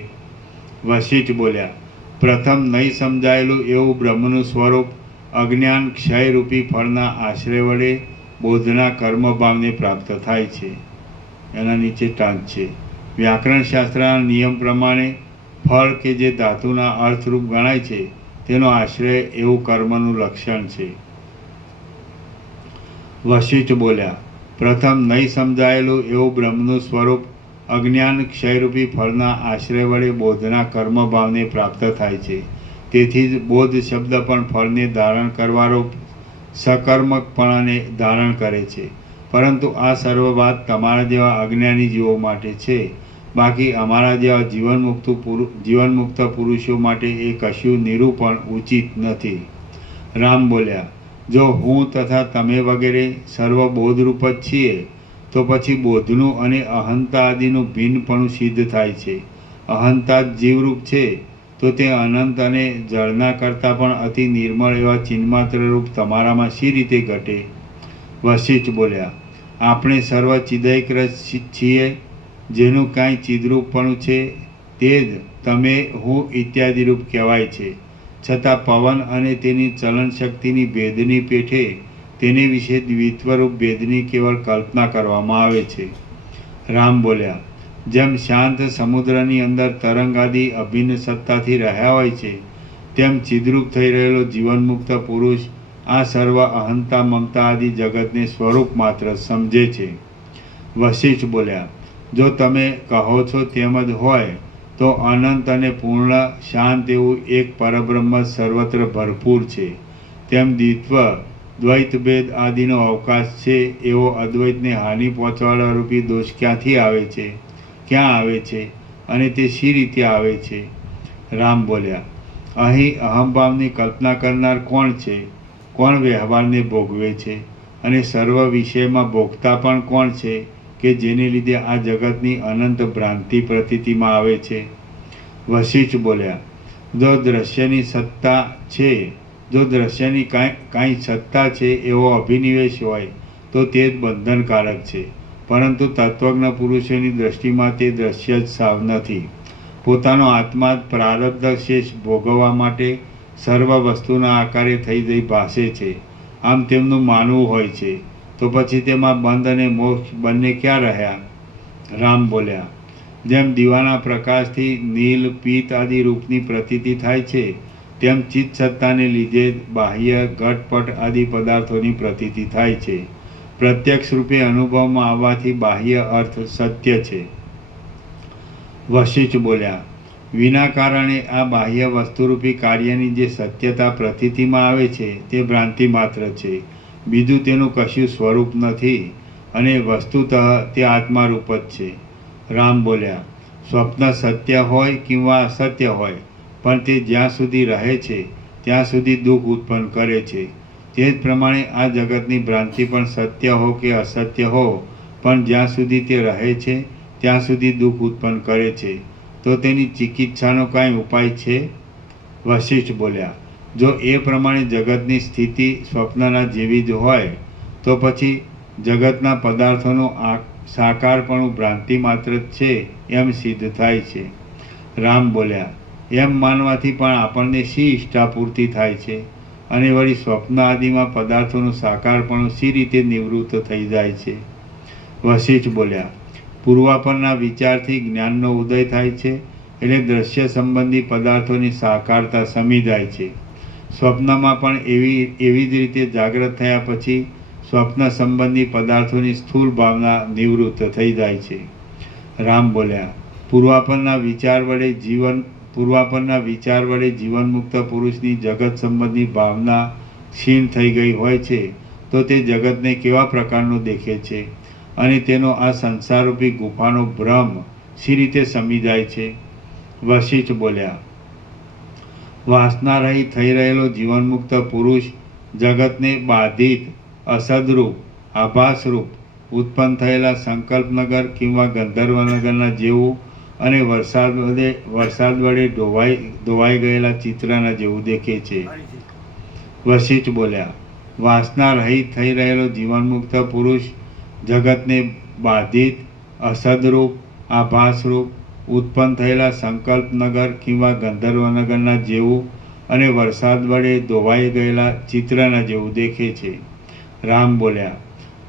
વશિષ્ઠ બોલ્યા, પ્રથમ નહીં સમજાયેલું એવું બ્રહ્મનું સ્વરૂપ અજ્ઞાન ક્ષયરૂપી ફળના આશ્રય વડે બોધના કર્મભાવને પ્રાપ્ત થાય છે. એના નીચે ટાંચ છે. વ્યાકરણ શાસ્ત્રના નિયમ પ્રમાણે ફળ કે જે ધાતુના અર્થરૂપ ગણાય છે તેનો આશ્રય એવું કર્મનું લક્ષણ છે. વશિષ્ઠ બોલ્યા, પ્રથમ નહીં સમજાયેલું એવું બ્રહ્મનું સ્વરૂપ અજ્ઞાન ક્ષયરૂપી ફળના આશ્રય વડે બોધના કર્મભાવને પ્રાપ્ત થાય છે. તેથી જ બોધ શબ્દ પણ ફળને ધારણ કરવારો સકર્મકપણાને ધારણ કરે છે. પરંતુ આ સર્વ વાત તમારા જેવા અજ્ઞાની જીવો માટે છે. બાકી અમારા જેવા જીવનમુક્ત પુરુષો માટે એ કશું નિરૂપણ ઉચિત નથી. રામ બોલ્યા, જો હું તથા તમે વગેરે સર્વ બોધરૂપ જ છીએ તો પછી બોધનું અને અહંતા આદિનું ભિન્નપણું સિદ્ધ થાય છે. અહંતા જ જીવરૂપ છે તો તે અનંત અને જળના કરતાં પણ અતિ નિર્મળ એવા ચિન્માત્ર રૂપ તમારામાં શી રીતે ઘટે? વશિષ્ઠ બોલ્યા, આપણે સર્વ ચિદૈક્રજ છીએ. જેનું કાંઈ ચિદરૂપપણું છે તે જ તમે હું ઇત્યાદિ રૂપ કહેવાય છે. છતાં પવન અને તેની ચલન શક્તિની ભેદની પેઠે તેને વિશે દ્વિત્વરૂપ ભેદની કેવળ કલ્પના કરવામાં આવે છે. રામ બોલ્યા, જેમ શાંત સમુદ્રની અંદર તરંગાદી અભિન્ન સત્તાથી રહ્યા હોય છે તેમ ચિદરૂપ થઈ રહેલો જીવનમુક્ત પુરુષ આ સર્વ અહંતા મમતા આદિ જગતને સ્વરૂપ માત્ર સમજે છે. વશિષ્ઠ બોલ્યા, જો તમે કહો છો તેમ જ હોય તો અનંત અને પૂર્ણ શાંત એવું એક પરબ્રહ્મ સર્વત્ર ભરપૂર છે. તેમ દ્વૈત ભેદ આદિનો અવકાશ છે એવો અદ્વૈતને હાનિ પહોંચવાળા રૂપી દોષ ક્યાંથી આવે છે? ક્યાં આવે છે અને તે શી રીતે આવે છે? રામ બોલ્યા, અહીં અહંભાવની કલ્પના કરનાર કોણ છે? કોણ વ્યવહારને ભોગવે છે? અને સર્વ વિષયમાં ભોગતા પણ કોણ છે કે જેને લીધે આ જગતની અનંત ભ્રાંતિ પ્રતીતિમાં આવે છે? વશિષ્ઠ બોલ્યા, જો દ્રશ્યની સત્તા છે, જો દ્રશ્યની કાંઈ સત્તા છે એવો અભિનિવેશ હોય તો તે જ બંધનકારક છે. પરંતુ તત્વજ્ઞ પુરુષોની દ્રષ્ટિમાં તે દ્રશ્ય જ સાવ નથી. પોતાનો આત્મા જ પ્રારબ્ધ શેષ ભોગવવા માટે સર્વ વસ્તુના આકારે થઈ જઈ ભાસે છે આમ તેમનું માનવું હોય છે. તો પછી તેમાં બંધ અને મોક્ષ બંને ક્યાં રહ્યા? રામ બોલ્યા, જેમ દીવાના પ્રકાશથી નીલ પિત્ત આદિ રૂપની પ્રતીતિ થાય છે તેમ ચિત્ત સત્તાને લીધે બાહ્ય ઘટપટ આદિ પદાર્થોની પ્રતીતિ થાય છે. પ્રત્યક્ષ રૂપે અનુભવમાં આવવાથી બાહ્ય અર્થ સત્ય છે. વશિષ્ઠ બોલ્યા, વિના કારણે આ બાહ્ય વસ્તુરૂપી કાર્યની જે સત્યતા પ્રતીતિમાં આવે છે તે ભ્રાંતિ માત્ર છે. બીજું તેનું કશું સ્વરૂપ નથી અને વસ્તુતઃ તે આત્મારૂપ જ છે. રામ બોલ્યા, સ્વપ્ન સત્ય હોય કિંવા અસત્ય હોય પણ તે જ્યાં સુધી રહે છે ત્યાં સુધી દુઃખ ઉત્પન્ન કરે છે. તે જ પ્રમાણે આ જગતની ભ્રાંતિ પણ સત્ય હો કે અસત્ય હો પણ જ્યાં સુધી તે રહે છે ત્યાં સુધી દુઃખ ઉત્પન્ન કરે છે. તો તેની ચિકિત્સાનો કાંઈ ઉપાય છે? વશિષ્ઠ બોલ્યા, જો એ પ્રમાણે જગતની સ્થિતિ સ્વપ્નના જેવી જ હોય તો પછી જગતના પદાર્થોનું સાકારપણું ભ્રાંતિ માત્ર જ છે એમ સિદ્ધ થાય છે. રામ બોલ્યા, એમ માનવાથી પણ આપણને શી ઈષ્ટાપૂર્તિ થાય છે અને વળી સ્વપ્ન આદિમાં પદાર્થોનું સાકારપણું શી રીતે નિવૃત્ત થઈ જાય છે? વશિષ્ઠ બોલ્યા, પૂર્વાપરના વિચારથી જ્ઞાનનો ઉદય થાય છે એટલે દ્રશ્ય સંબંધી પદાર્થોની સાકારતા સમી જાય છે. સ્વપ્નમાં પણ એવી જ રીતે જાગ્રત થયા પછી સ્વપ્ન સંબંધી પદાર્થોની સ્થૂળ ભાવના નિવૃત્ત થઈ જાય છે. રામ બોલ્યા, પૂર્વાપરના વિચાર વડે પૂર્વાપરના વિચાર વડે જીવનમુક્ત પુરુષની જગત સંબંધી ભાવના ક્ષીણ થઈ ગઈ હોય છે તો તે જગતને કેવા પ્રકારનું દેખે છે અને તેનો આ સંસારરૂપી ગુફાનો ભ્રમ શી રીતે સમી જાય છે? વશિષ્ઠ બોલ્યા, વાસના રહી થઈ રહેલો જીવનમુક્ત પુરુષ જગતને બાધિત અસદરૂપ આભાસરૂપ ઉત્પન્ન થયેલા સંકલ્પનગર કિંવા ગંધર્વનગરના જેવું અને વરસાદ વડે ધોવાઈ ગયેલા ચિત્રના જેવું દેખે છે. વશિષ્ઠ બોલ્યા, વાસના રહિત થઈ રહેલો જીવનમુક્ત પુરુષ જગતને બાધિત અસદરૂપ આભાસરૂપ ઉત્પન્ન થયેલા સંકલ્પનગર કિંવા ગંધર્વનગરના જેવું અને વરસાદ વડે ધોવાઈ ગયેલા ચિત્રના જેવું દેખે છે. રામ બોલ્યા,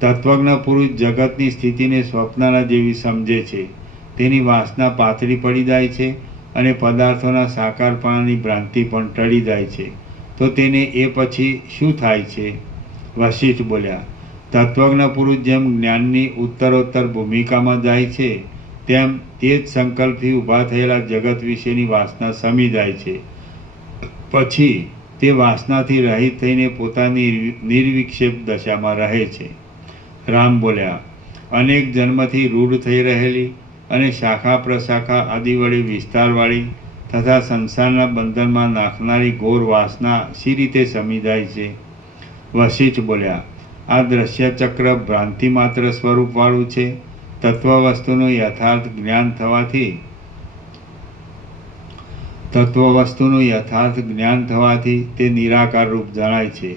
તત્વજ્ઞ પુરુષ જગતની સ્થિતિને સ્વપ્નના જેવી સમજે છે. તેની વાસના પાતળી પડી જાય છે અને પદાર્થોના સાકારપણાની ભ્રાંતિ પણ ટળી જાય છે. તો તેને એ પછી શું થાય છે? વશિષ્ઠ બોલ્યા, તત્વજ્ઞ પુરુષ જેમ જ્ઞાનની ઉત્તરોત્તર ભૂમિકામાં જાય છે તેમ તે જ સંકલ્પથી ઊભા થયેલા જગત વિશેની વાસના સમી જાય છે. પછી તે વાસનાથી રહિત થઈને પોતાની નિર્વિક્ષેપ દશામાં રહે છે. રામ બોલ્યા, અનેક જન્મથી રૂઢ થઈ રહેલી અને શાખા પ્રશાખા આદિ વડે વિસ્તારવાળી તથા સંસારના બંધનમાં નાખનારી ઘોર વાસના શી રીતે સમી જાય છે? વશિષ્ઠ બોલ્યા, આ દ્રશ્ય ચક્ર ભ્રાંતિ માત્ર સ્વરૂપવાળું છે. તત્વ વસ્તુનું યથાર્થ જ્ઞાન થવાથી તે નિરાકાર રૂપ જણાય છે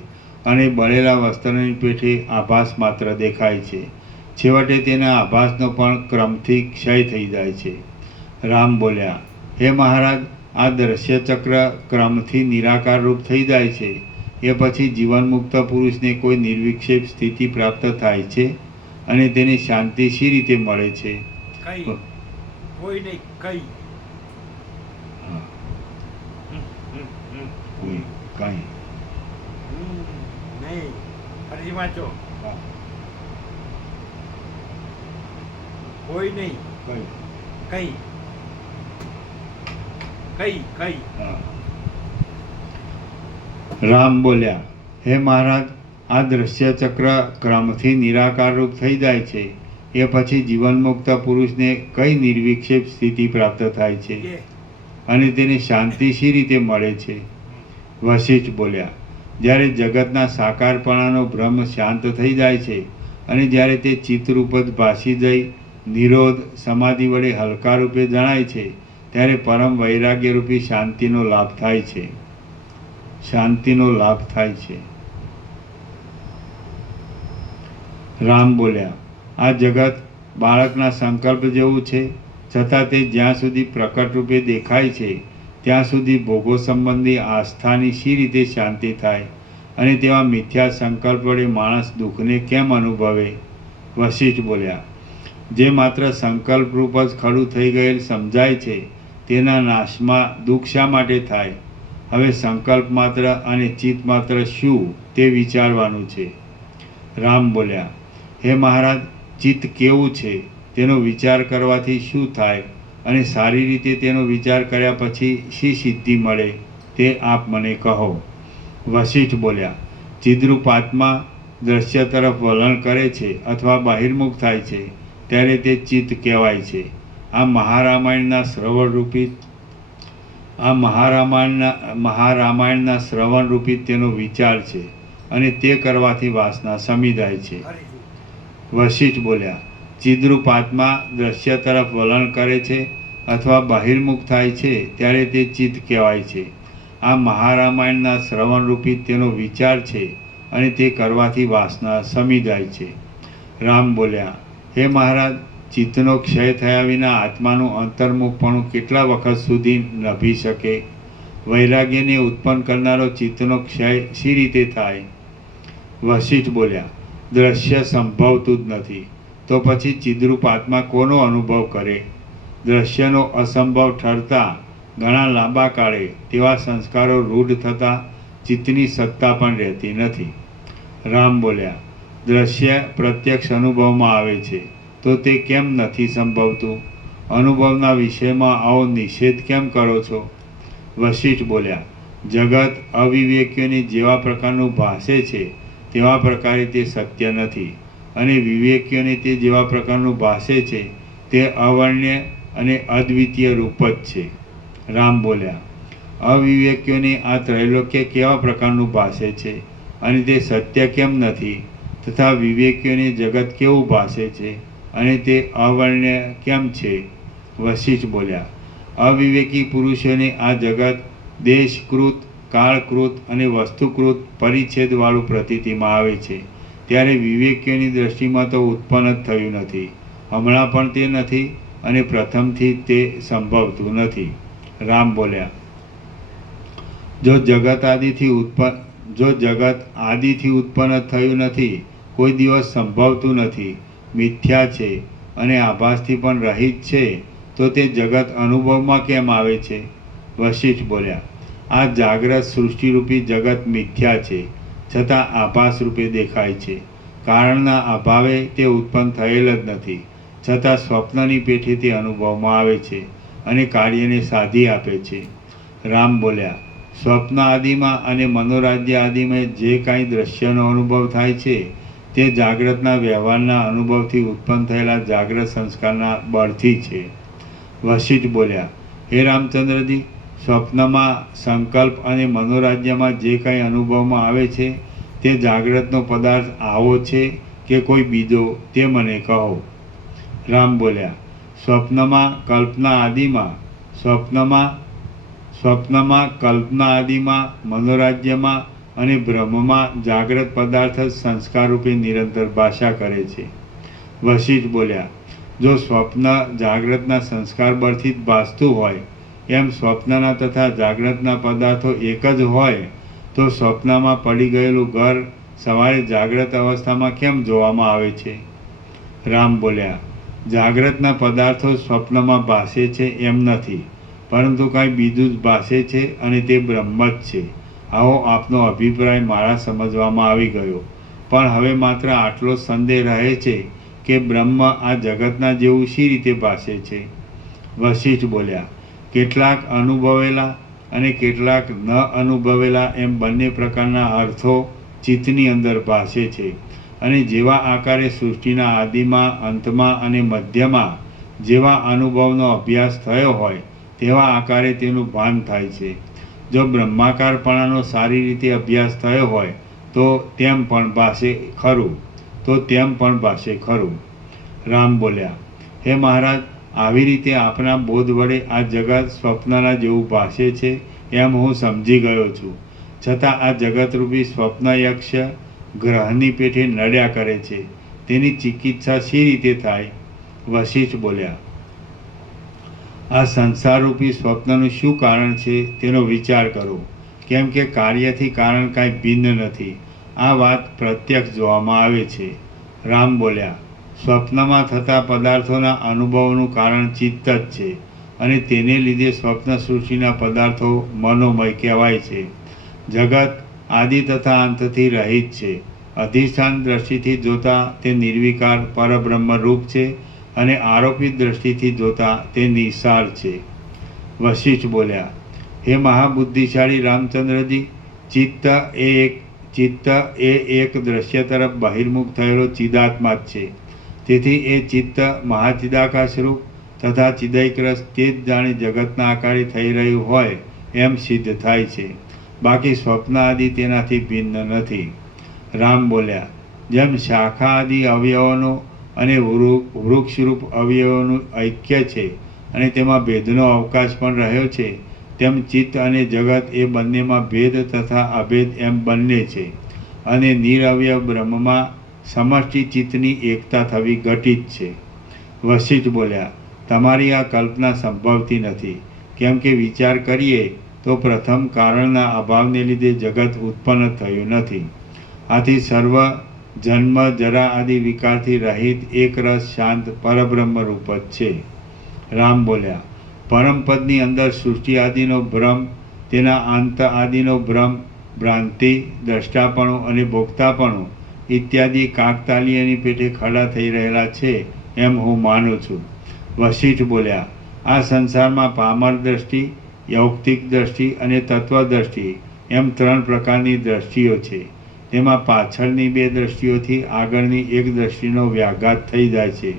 અને બળેલા વસ્ત્રની પેઠે આભાસ માત્ર દેખાય છે. છેવટે તેના આભાસનો પણ ક્રમથી ક્ષય થઈ જાય છે. રામ બોલ્યા, હે મહારાજ, આ દ્રશ્ય ચક્ર ક્રમથી નિરાકાર રૂપ થઈ જાય છે. એ પછી જીવનમુક્ત પુરુષને કોઈ નિર્વિક્ષેપ સ્થિતિ પ્રાપ્ત થાય છે અને તેની શાંતિ શી રીતે મળે છે? કોઈ નહીં, કઈ નહીં. ફરીથી વાંચો. કોઈ નહીં, કઈ કઈ કઈ. રામ બોલ્યા, હે મહારાજ, આ દ્રશ્ય ચક્ર ક્રમથી નિરાકાર રૂપ થઈ જાય છે. એ પછી જીવનમુક્ત પુરુષને કઈ નિર્વિક્ષેપ સ્થિતિ પ્રાપ્ત થાય છે અને તેને શાંતિ શી રીતે મળે છે? વશિષ્ઠ બોલ્યા, જ્યારે જગતના સાકારપણાનો ભ્રમ શાંત થઈ જાય છે અને જ્યારે તે ચિત્તરૂપ જ ભાસી જઈ નિરોધ સમાધિ વડે હલકા રૂપે જણાય છે ત્યારે પરમ વૈરાગ્યરૂપી શાંતિનો લાભ થાય છે. રામ બોલ્યા, આ જગત બાળકના સંકલ્પ જેવું છે, છતાં તે જ્યાં સુધી પ્રકટ રૂપે દેખાય છે ત્યાં સુધી ભોગો સંબંધી આસ્થાની શી રીતે શાંતિ થાય અને તેવા મિથ્યા સંકલ્પ વડે માણસ દુઃખને કેમ અનુભવે? વશિષ્ઠ બોલ્યા, જે માત્ર સંકલ્પ રૂપ જ ખડું થઈ ગયેલ સમજાય છે તેના નાશમાં દુઃખ શા માટે થાય? હવે સંકલ્પ માત્ર અને ચિત્ત માત્ર શું તે વિચારવાનું છે. રામ બોલ્યા, હે મહારાજ, ચિત્ત કેવું છે તેનો વિચાર કરવાથી શું થાય અને સારી રીતે તેનો વિચાર કર્યા પછી શી સિદ્ધિ મળે તે આપ મને કહો. વશિષ્ઠ બોલ્યા, ચિદ્રૂપ આત્મા દ્રશ્ય તરફ વલણ કરે છે અથવા બહિર્મુખ થાય છે ત્યારે તે ચિત્ત કહેવાય છે. આ મહારામાયણના શ્રવણ રૂપી તેનો વિચાર છે અને તે કરવાથી વાસના સમી જાય છે. વશિષ્ઠ બોલ્યા, ચિદ્રૂપ આત્મા દ્રશ્ય તરફ વલણ કરે છે અથવા બહિર્મુખ થાય છે ત્યારે તે ચિત્ત કહેવાય છે. આ મહારામાયણના શ્રવણ રૂપી તેનો વિચાર છે અને તે કરવાથી વાસના સમી જાય છે. રામ બોલ્યા, હે મહારાજ, ચિત્તનો ક્ષય થયા વિના આત્માનું અંતર્મુખપણું કેટલા વખત સુધી નભી શકે? વૈરાગ્યને ઉત્પન્ન કરનારો ચિત્તનો ક્ષય શી રીતે થાય? વશિષ્ઠ બોલ્યા, દ્રશ્ય સંભવતું જ નથી, તો પછી ચિદ્રૂપ આત્મા કોનો અનુભવ કરે? દ્રશ્યનો અસંભવ ઠરતા ઘણા લાંબા કાળે તેવા સંસ્કારો રૂઢ થતાં ચિત્તની સત્તા પણ રહેતી નથી. રામ બોલ્યા, દ્રશ્ય પ્રત્યક્ષ અનુભવમાં આવે છે તો તે કેમ નથી સંભવતું? અનુભવના વિષયમાં આવો નિષેધ કેમ કરો છો? વશિષ્ઠ બોલ્યા, જગત અવિવેકીઓને જેવા પ્રકારનું ભાસે છે તેવા પ્રકારે તે સત્ય નથી, અને વિવેકીઓને તે જેવા પ્રકારનું ભાસે છે તે અવર્ણ્ય અને અદ્વિતીય રૂપ જ છે. રામ બોલ્યા, અવિવેકીઓને આ ત્રૈલોક્ય કેવા પ્રકારનું ભાસે છે અને તે સત્ય કેમ નથી, તથા વિવેકીઓને જગત કેવું ભાસે છે અને તે અવર્ણ્ય કેમ છે? વશિષ્ઠ બોલ્યા, અવિવેકી પુરુષોને આ જગત દેશકૃત, કાળકૃત અને વસ્તુકૃત પરિચ્છેદવાળું પ્રતીતિમાં આવે છે, ત્યારે વિવેકીઓની દ્રષ્ટિમાં તો ઉત્પન્ન જ થયું નથી, હમણાં પણ તે નથી અને પ્રથમથી તે સંભવતું નથી. રામ બોલ્યા, જો જગત આદિથી ઉત્પન્ન થયું નથી, કોઈ દિવસ સંભવતું નથી, મિથ્યા છે અને આભાસથી પણ રહિત છે, તો તે જગત અનુભવમાં કેમ આવે છે? વશિષ્ઠ બોલ્યા, આ જાગ્રત સૃષ્ટિરૂપી જગત મિથ્યા છે, છતાં આભાસ રૂપે દેખાય છે. કારણના અભાવે તે ઉત્પન્ન થયેલ જ નથી, છતાં સ્વપ્નની પેઠે તે અનુભવમાં આવે છે અને કાર્યને સાધી આપે છે. રામ બોલ્યા, સ્વપ્ન આદિમાં અને મનોરાજ્ય આદિમાં જે કાંઈ દ્રશ્યનો અનુભવ થાય છે તે જાગ્રતના વ્યવહારના અનુભવથી ઉત્પન્ન થયેલા જાગ્રત સંસ્કારના બળથી છે. વશિષ્ઠ બોલ્યા, હે રામચંદ્રજી, સ્વપ્નમાં સંકલ્પ અને મનોરાજ્યમાં જે કાંઈ અનુભવમાં આવે છે તે જાગ્રતનો પદાર્થ આવો છે કે કોઈ બીજો, તે મને કહો. રામ બોલ્યા, સ્વપ્નમાં કલ્પના આદિમાં મનોરાજ્યમાં અને બ્રહ્મમાં જાગ્રત પદાર્થ જ સંસ્કાર રૂપે નિરંતર ભાષા કરે છે. વશિષ્ઠ બોલ્યા, જો સ્વપ્ન જાગ્રતના સંસ્કાર બળથી જ ભાસતું હોય, એમ સ્વપ્નના તથા જાગ્રતના પદાર્થો એક જ હોય, તો સ્વપ્નમાં પડી ગયેલું ઘર સવારે જાગ્રત અવસ્થામાં કેમ જોવામાં આવે છે? રામ બોલ્યા, જાગ્રતના પદાર્થો સ્વપ્નમાં ભાસે છે એમ નથી, પરંતુ કાંઈ બીજું જ ભાસે છે અને તે બ્રહ્મ જ છે. આવો આપનો અભિપ્રાય મારા સમજવામાં આવી ગયો, પણ હવે માત્ર આટલો સંદેહ રહે છે કે બ્રહ્મ આ જગતના જેવું શી રીતે ભાસે છે? વશિષ્ઠ બોલ્યા, કેટલાક અનુભવેલા અને કેટલાક ન અનુભવેલા એમ બંને પ્રકારના અર્થો ચિત્તની અંદર ભાસે છે, અને જેવા આકારે સૃષ્ટિના આદિમાં, અંતમાં અને મધ્યમાં જેવા અનુભવનો અભ્યાસ થયો હોય તેવા આકારે તેનું ભાન થાય છે. જો બ્રહ્માકારપણાનો સારી રીતે અભ્યાસ થયો હોય તો તેમ પણ ભાષે ખરું. રામ બોલ્યા, હે મહારાજ, આવી રીતે આપના બોધ વડે આ જગત સ્વપ્નના જેવું ભાષે છે એમ હું સમજી ગયો છું, છતાં આ જગતરૂપી સ્વપ્ન યક્ષ ગ્રહની પેઠે નડ્યા કરે છે, તેની ચિકિત્સા શી રીતે થાય? વશિષ્ઠ બોલ્યા, આ સંસારરૂપી સ્વપ્નનું શું કારણ છે તેનો વિચાર કરો, કેમ કે કાર્યથી કારણ કાંઈ ભિન્ન નથી. આ વાત પ્રત્યક્ષ જોવામાં આવે છે. રામ બોલ્યા, સ્વપ્નમાં થતા પદાર્થોના અનુભવનું કારણ ચિત્ત જ છે, અને તેને લીધે સ્વપ્ન સૃષ્ટિના પદાર્થો મનોમય કહેવાય છે. જગત આદિ તથા અંતથી રહિત છે. અધિષ્ઠાન દ્રષ્ટિથી જોતા તે નિર્વિકાર પરબ્રહ્મ રૂપ છે, અને આરોપિત દ્રષ્ટિથી જોતા તે નિસાર છે. વશિષ્ઠ બોલ્યા, હે મહાબુદ્ધિશાળી રામચંદ્રજી, ચિત્ત એ એક દ્રશ્ય તરફ બહિર્મુખ થયેલો ચિદાત્મા જ છે. તેથી એ ચિત્ત મહાચિદાકાશરૂપ તથા ચિદૈકરસ તે જ જાણે જગતના આકારે થઈ રહ્યું હોય એમ સિદ્ધ થાય છે. બાકી સ્વપ્ન આદિ તેનાથી ભિન્ન નથી. રામ બોલ્યા, જેમ શાખા આદિ અવયવોનો અને વૃક્ષરૂપ અવયવોનું ઐક્ય છે અને તેમાં ભેદનો અવકાશ પણ રહ્યો છે, તેમ ચિત્ત અને જગત એ બંનેમાં ભેદ તથા અભેદ એમ બંને છે, અને નિરવયવ બ્રહ્મમાં સમષ્ટિ ચિત્તની એકતા થવી ઘટિત છે. વશિષ્ઠ બોલ્યા, તમારી આ કલ્પના સંભવતી નથી, કેમ કે વિચાર કરીએ તો પ્રથમ કારણના અભાવને લીધે જગત ઉત્પન્ન થયું નથી. આથી સર્વ જન્મ જરા આદિ વિકારથી રહિત એક રસ શાંત પરબ્રહ્મ રૂપ જ છે. રામ બોલ્યા, પરમપદની અંદર સૃષ્ટિ આદિનો ભ્રમ, તેના અંત આદિનો ભ્રમ, ભ્રાંતિ, દ્રષ્ટાપણું અને ભોગતાપણું ઇત્યાદિ કાકતાલીયની પેઠે ખડા થઈ રહેલા છે એમ હું માનું છું. વશિષ્ઠ બોલ્યા, આ સંસારમાં પામર દ્રષ્ટિ, યૌક્તિક દ્રષ્ટિ અને તત્વદ્રષ્ટિ એમ 3 પ્રકારની દ્રષ્ટિઓ છે. તેમાં પાછળની 2 દ્રષ્ટિઓથી આગળની એક દ્રષ્ટિનો વ્યાઘાત થઈ જાય છે.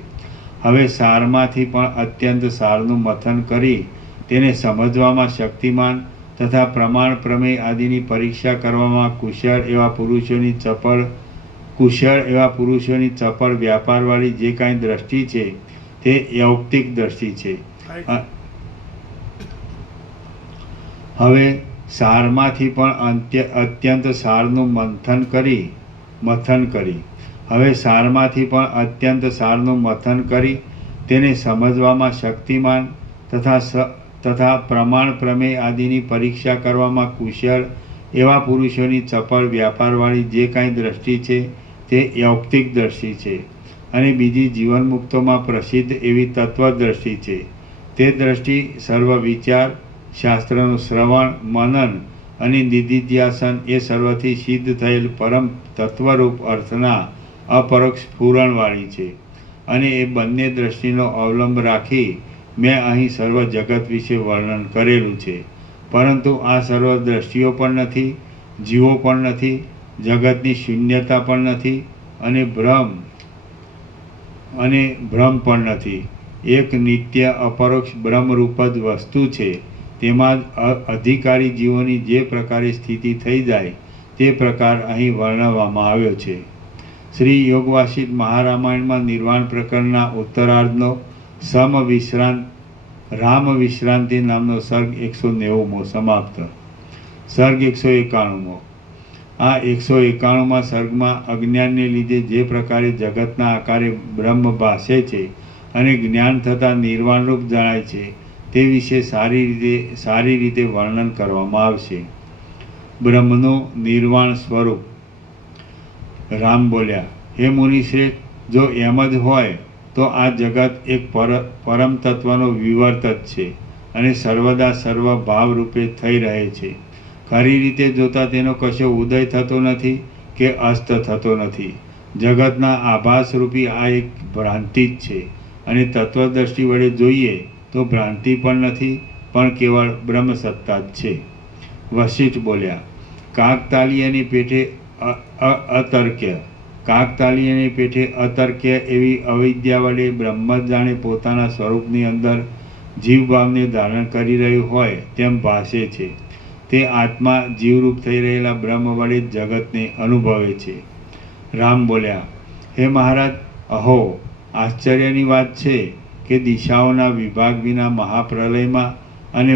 હવે સારમાંથી પણ અત્યંત સારનું મથન કરી તેને સમજવામાં શક્તિમાન તથા પ્રમાણ પ્રમેય આદિની પરીક્ષા કરવામાં કુશળ એવા પુરુષોની ચપળ વ્યાપારવાળી જે કાંઈ દ્રષ્ટિ છે તે યૌક્તિક દ્રષ્ટિ છે. હવે સારમાંથી પણ અત્યંત સારનું મથન કરી તેને સમજવામાં શક્તિમાન તથા પ્રમાણ પ્રમેય આદિની પરીક્ષા કરવામાં કુશળ એવા પુરુષોની ચપળ વ્યાપારવાળી જે કાંઈ દ્રષ્ટિ છે તે યૌક્તિક દ્રષ્ટિ છે. અને બીજી જીવનમુક્તોમાં પ્રસિદ્ધ એવી તત્વદ્રષ્ટિ છે. તે દ્રષ્ટિ સર્વ વિચાર, શાસ્ત્રનું શ્રવણ, મનન અને નિધિધ્યાસન એ સર્વથી સિદ્ધ થયેલ પરમ તત્વરૂપ અર્થના અપરોક્ષ સ્ફુરણવાળી છે. અને એ બંને દ્રષ્ટિનો અવલંબ રાખી મેં અહીં સર્વ જગત વિશે વર્ણન કરેલું છે. પરંતુ આ સર્વ દ્રષ્ટિઓ પણ નથી, જીવો પણ નથી, જગતની શૂન્યતા પણ નથી અને ભ્રમ પણ નથી. એક નિત્ય અપરોક્ષ બ્રહ્મરૂપ જ વસ્તુ છે. તેમાં જ અધિકારી જીવોની જે પ્રકારે સ્થિતિ થઈ જાય તે પ્રકાર અહીં વર્ણવવામાં આવ્યો છે. શ્રી યોગવાસિત મહારામાયણમાં નિર્વાણ પ્રકરણના ઉત્તરાર્ધનો રામ વિશ્રાંતિ નામનો સર્ગ 190મો સમાપ્ત. સર્ગ 191મો. આ 191માં સર્ગમાં અજ્ઞાનને લીધે જે પ્રકારે જગતના આકારે બ્રહ્મ ભાસે છે અને જ્ઞાન થતાં નિર્વાણરૂપ જણાય છે તે વિશે સારી રીતે વર્ણન કરવામાં આવશે. બ્રહ્મનું નિર્વાણ સ્વરૂપ. રામ બોલ્યા, હે મુનિશ્રેષ્ઠ, જો એમ જ હોય તો આ જગત એક પરમ તત્વનો વિવર્ત જ છે અને સર્વદા સર્વ ભાવરૂપે થઈ રહે છે. ખરી રીતે જોતાં તેનો કશો ઉદય થતો નથી કે અસ્ત થતો નથી. જગતના આભાસરૂપી આ એક ભ્રાંતિ જ છે અને તત્વદ્રષ્ટિ વડે જોઈએ તો ભ્રાંતિ પણ નથી, પણ કેવળ બ્રહ્મસત્તા જ છે. વશિષ્ઠ બોલ્યા, કાકતાલીયની પેઠે અતર્ક્ય એવી અવિદ્યા વડે બ્રહ્મ જ જાણે પોતાના સ્વરૂપની અંદર જીવભાવને ધારણ કરી રહ્યું હોય તેમ ભાસે છે. તે આત્મા જીવરૂપ થઈ રહેલા બ્રહ્મ વડે જ જગતને અનુભવે છે. રામ બોલ્યા, હે મહારાજ, અહો, આશ્ચર્યની વાત છે કે દિશાઓના વિભાગ વિના મહાપ્રલયમાં અને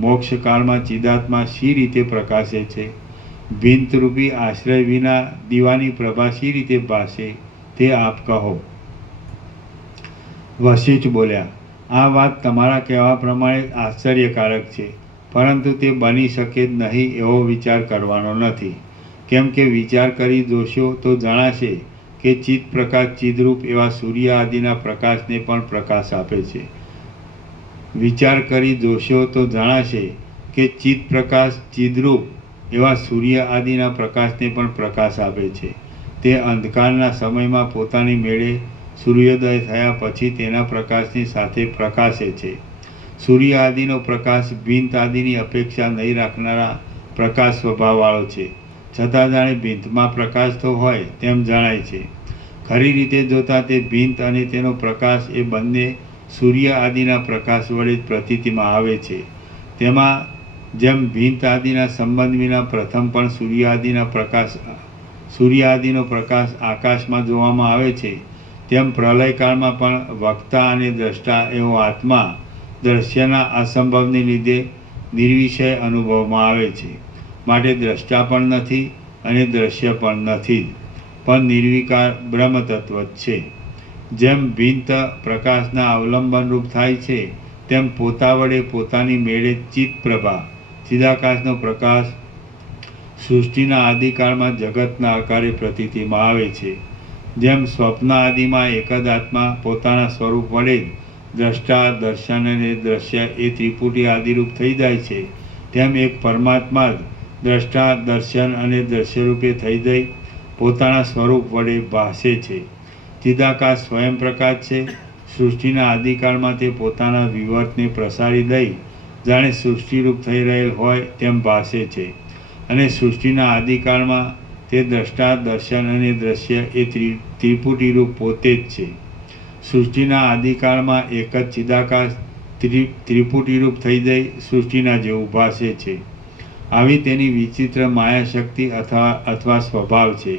મોક્ષકાળમાં ચિદાત્મા શી રીતે પ્રકાશે છે? ભિંતરૂપી આશ્રય વિના દીવાની પ્રભા શી રીતે ભાસે તે આપ કહો. વશિષ્ઠ બોલ્યા, આ વાત તમારા કહેવા પ્રમાણે આશ્ચર્યકારક છે, પરંતુ તે બની શકે જ નહીં એવો વિચાર કરવાનો નથી. કેમ કે વિચાર કરી જોશો તો જણાશે કે ચિત્ત પ્રકાશ ચિદરૂપ એવા સૂર્ય આદિના પ્રકાશને પણ પ્રકાશ આપે છે. વિચાર કરી જોશો તો જણાશે કે ચિત્ત પ્રકાશ ચિદરૂપ એવા સૂર્ય આદિના પ્રકાશને પણ પ્રકાશ આપે છે. તે અંધકારના સમયમાં પોતાની મેળે સૂર્યોદય થયા પછી તેના પ્રકાશની સાથે પ્રકાશે છે. સૂર્ય આદિનો પ્રકાશ ભીંત આદિની અપેક્ષા નહીં રાખનારા પ્રકાશ સ્વભાવવાળો છે, છતાં જાણે ભીંતમાં પ્રકાશ તો હોય તેમ જણાય છે. ખરી રીતે જોતાં તે ભીંત અને તેનો પ્રકાશ એ બંને સૂર્ય આદિના પ્રકાશ વડે જ પ્રતીતિમાં આવે છે. તેમાં જેમ ભીંત આદિના સંબંધ વિના પ્રથમ પણ સૂર્ય આદિનો પ્રકાશ આકાશમાં જોવામાં આવે છે, તેમ પ્રલયકાળમાં પણ વક્તા અને દ્રષ્ટા એવો આત્મા દ્રશ્યના અસંભવને લીધે નિર્વિષય અનુભવમાં આવે છે. માટે દ્રષ્ટા પણ નથી અને દ્રશ્ય પણ નથી, પણ નિર્વિકાર બ્રહ્મ તત્વ જ છે. જેમ ભિન્ન પ્રકાશના અવલંબનરૂપ થાય છે, તેમ પોતા વડે પોતાની મેળે ચિત્ત પ્રભા ચિદાકાશનો પ્રકાશ સૃષ્ટિના આદિકાળમાં જગતના આકારે પ્રતીતિમાં આવે છે. જેમ સ્વપ્ન આદિમાં એક જ આત્મા પોતાના સ્વરૂપ વડે જ દ્રષ્ટા, દર્શન અને દ્રશ્ય એ ત્રિપુટી આદિરૂપ થઈ જાય છે, તેમ એક પરમાત્મા જ દ્રષ્ટા, દર્શન અને દ્રશ્યરૂપે થઈ જઈ પોતાના સ્વરૂપ વડે ભાસે છે. ચિદાકાશ સ્વયં પ્રકાશ છે સૃષ્ટિના આદિકાળમાં તે પોતાના વિવર્તને પ્રસારી દઈ જાણે સૃષ્ટિરૂપ થઈ રહેલ હોય તેમ ભાસે છે. અને સૃષ્ટિના આદિકાળમાં તે દ્રષ્ટા, દર્શન અને દ્રશ્ય એ ત્રિપુટીરૂપ પોતે જ છે. સૃષ્ટિના આદિકાળમાં એક જ ચિદાકાશ ત્રિપુટીરૂપ થઈ જઈ સૃષ્ટિના જેવું ભાસે છે. આવી તેની વિચિત્ર માયાશક્તિ અથવા સ્વભાવ છે.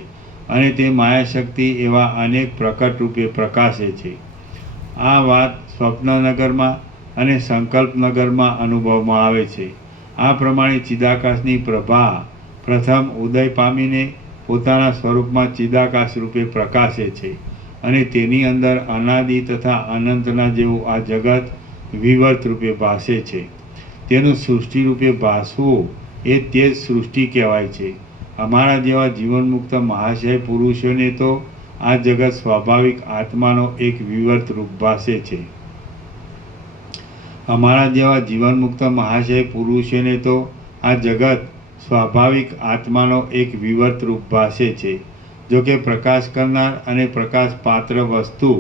અને તે માયાશક્તિ એવા અનેક પ્રકટ રૂપે પ્રકાશે છે. આ વાત સ્વપ્નનગરમાં અને સંકલ્પનગરમાં અનુભવમાં આવે છે. આ પ્રમાણે ચિદાકાશની પ્રભા પ્રથમ ઉદય પામીને પોતાના સ્વરૂપમાં ચિદાકાશ રૂપે પ્રકાશે છે. અને તેની અંદર અનાદિ તથા અનંતના જેવું આ જગત વિવર્ત રૂપે ભાસે છે. તેનું સૃષ્ટિ રૂપે ભાસવું એ તે જ સૃષ્ટિ કહેવાય છે. અમારા જેવા જીવનમુક્ત મહાશય પુરુષોને તો આ જગત સ્વાભાવિક આત્માનો એક વિવર્ત રૂપ ભાસે છે. અમારા જેવા જીવનમુક્ત મહાશય પુરુષોને તો આ જગત સ્વાભાવિક આત્માનો એક વિવર્ત રૂપ ભાસે છે. જોકે પ્રકાશ કરનાર અને પ્રકાશ પાત્ર વસ્તુ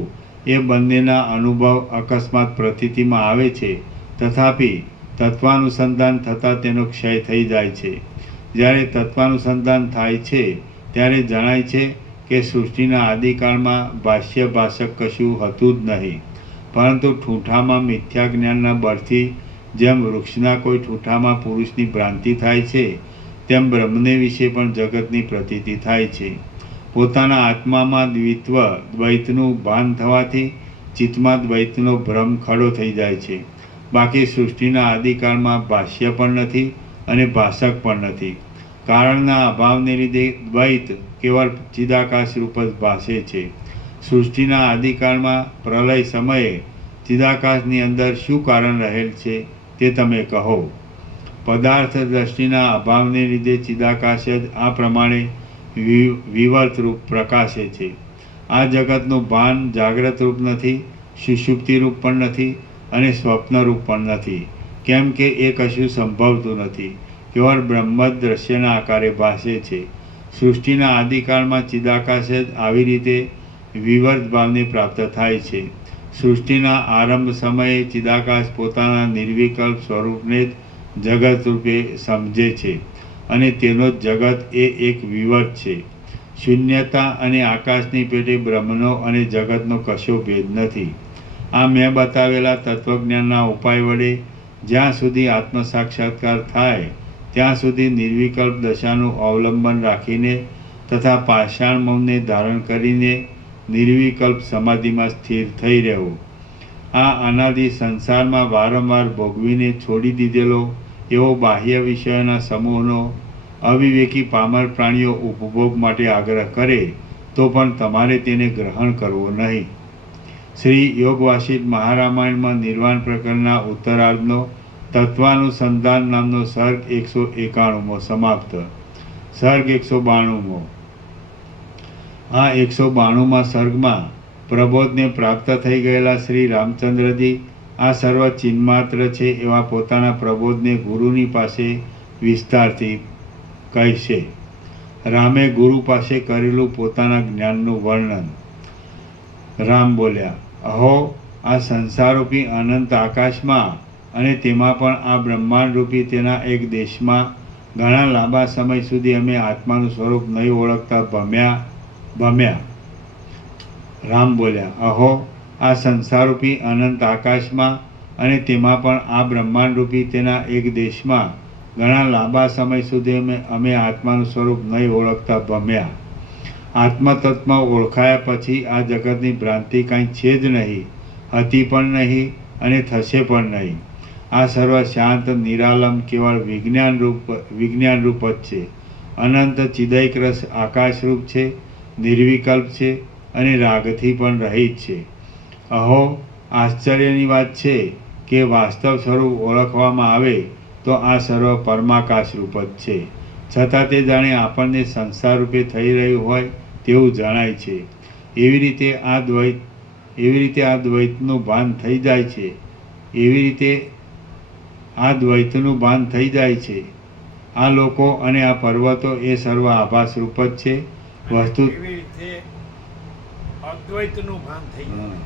એ બંનેના અનુભવ અકસ્માત પ્રતીતિમાં આવે છે. તથાપિ તત્વાનુસંધાન થતાં તેનો ક્ષય થઈ જાય છે. જ્યારે તત્વાનુસંધાન થાય છે ત્યારે જણાય છે કે સૃષ્ટિના આદિકાળમાં ભાષ્ય ભાષક કશું હતું જ નહીં, પરંતુ ઠૂંઠામાં મિથ્યા જ્ઞાનના બળથી જેમ વૃક્ષના કોઈ ઠૂંઠામાં પુરુષની ભ્રાંતિ થાય છે તેમ બ્રહ્મને વિશે પણ જગતની પ્રતીતિ થાય છે. પોતાના આત્મામાં દ્વૈતનું ભાન થવાથી ચિત્તમાં દ્વૈતનો ભ્રમ ખડો થઈ જાય છે. બાકી સૃષ્ટિના આદિકાળમાં ભાષ્ય પણ નથી અને ભાષક પણ નથી. કારણના અભાવને લીધે દ્વૈત કેવળ ચિદાકાશ રૂપ જ ભાસે છે. સૃષ્ટિના આદિકાળમાં પ્રલય સમયે ચિદાકાશની અંદર શું કારણ રહેલ છે તે તમે કહો. પદાર્થ દ્રષ્ટિના અભાવને લીધે ચિદાકાશ જ આ પ્રમાણે વિવર્ત રૂપ પ્રકાશે છે. આ જગતનું ભાન જાગ્રત રૂપ નથી, સુષુપ્તિ રૂપ પણ નથી અને સ્વપ્નરૂપ પણ નથી. કેમ કે એ કશું સંભવતું નથી. કેવળ બ્રહ્મ જ દ્રશ્યના આકારે ભાસે છે. સૃષ્ટિના આદિકાળમાં ચિદાકાશ જ આવી રીતે વિવર્ત ભાવને પ્રાપ્ત થાય છે. સૃષ્ટિના આરંભ સમયે ચિદાકાશ પોતાના નિર્વિકલ્પ સ્વરૂપને જ જગત રૂપે સમજે છે અને તેનો જ જગત એ એક વિવર્ત છે. શૂન્યતા અને આકાશની પેટે બ્રહ્મનો અને જગતનો કશો ભેદ નથી. આ મેં બતાવેલા તત્વજ્ઞાનના ઉપાય વડે જ્યાં સુધી આત્મ સાક્ષાત્કાર થાય ત્યાં સુધી નિર્વિકલ્પ દશાનું અવલંબન રાખીને તથા પાષાણ મૌનને ધારણ કરીને નિર્વિકલ્પ સમાધિમાં સ્થિર થઈ રહેવું. આ અનાદિ સંસારમાં વારંવાર ભોગવીને છોડી દીધેલો એવો બાહ્ય વિષયોના સમૂહનો અવિવેકી પામર પ્રાણીઓ ઉપભોગ માટે આગ્રહ કરે તો પણ તમારે તેને ગ્રહણ કરવો નહીં. શ્રી યોગવાસિત મહારામાયણમાં નિર્વાણ પ્રકરણના ઉત્તરાર્ધનો તત્વાનુસંધાન નામનો સર્ગ 191મો સમાપ્ત. સર્ગ 192મો. આ 192મા સર્ગમાં પ્રબોધને પ્રાપ્ત થઈ ગયેલા શ્રી રામચંદ્રજી આ સર્વ ચિન્માત્ર છે એવા પોતાના પ્રબોધને ગુરુની પાસે વિસ્તારથી કહેશે. રામે ગુરુ પાસે કરેલું પોતાના જ્ઞાનનું વર્ણન. રામ બોલ્યા, અહો, આ સંસારરૂપી અનંત આકાશમાં અને તેમાં પણ આ બ્રહ્માંડરૂપી તેના એક દેશમાં ઘણા લાંબા સમય સુધી અમે આત્માનું સ્વરૂપ નહીં ઓળખતા ભમ્યા. રામ બોલ્યા, અહો, આ સંસારરૂપી અનંત આકાશમાં અને તેમાં પણ આ બ્રહ્માંડરૂપી તેના એક દેશમાં ઘણા લાંબા સમય સુધી અમે આત્માનું સ્વરૂપ નહીં ઓળખતા ભમ્યા. આત્મતત્વ ઓળખાયા પછી આ જગતની ભ્રાંતિ કાંઈ છે જ નહીં, હતી પણ નહીં અને થશે પણ નહીં. આ સર્વ શાંત નિરાલમ કેવળ વિજ્ઞાનરૂપ જ છે. અનંત ચિદૈકરસ આકાશરૂપ છે, નિર્વિકલ્પ છે અને રાગથી પણ રહિત છે. અહો, આશ્ચર્યની વાત છે કે વાસ્તવ સ્વરૂપ ઓળખવામાં આવે તો આ સર્વ પરમાકાશ રૂપ જ છે. છતાં તે જાણે આપણને સંસાર રૂપે થઈ રહ્યું હોય તેવું જણાય છે. એવી રીતે આ દ્વૈતનું ભાન થઈ જાય છે. આ લોકો અને આ પર્વતો એ સર્વ આભાસ રૂપ જ છે. વસ્તુ એવી રીતે અદ્વૈતનું ભાન થઈ જાય.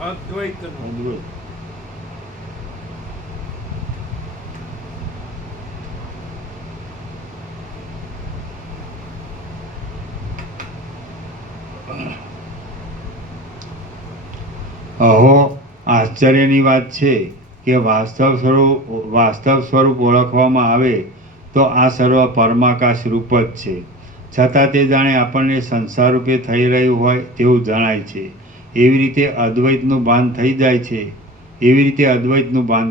અદ્વૈતનું અદ્વૈત. અહો આશ્ચર્યની વાત છે કે વાસ્તવ સ્વરૂપ ઓળખવામાં આવે તો આ સર્વ પરમાકાશ રૂપ જ છે, છતાં તે જાણે આપણને સંસાર રૂપે થઈ રહ્યું હોય તેવું જણાય છે. એવી રીતે અદ્વૈતનું ભાન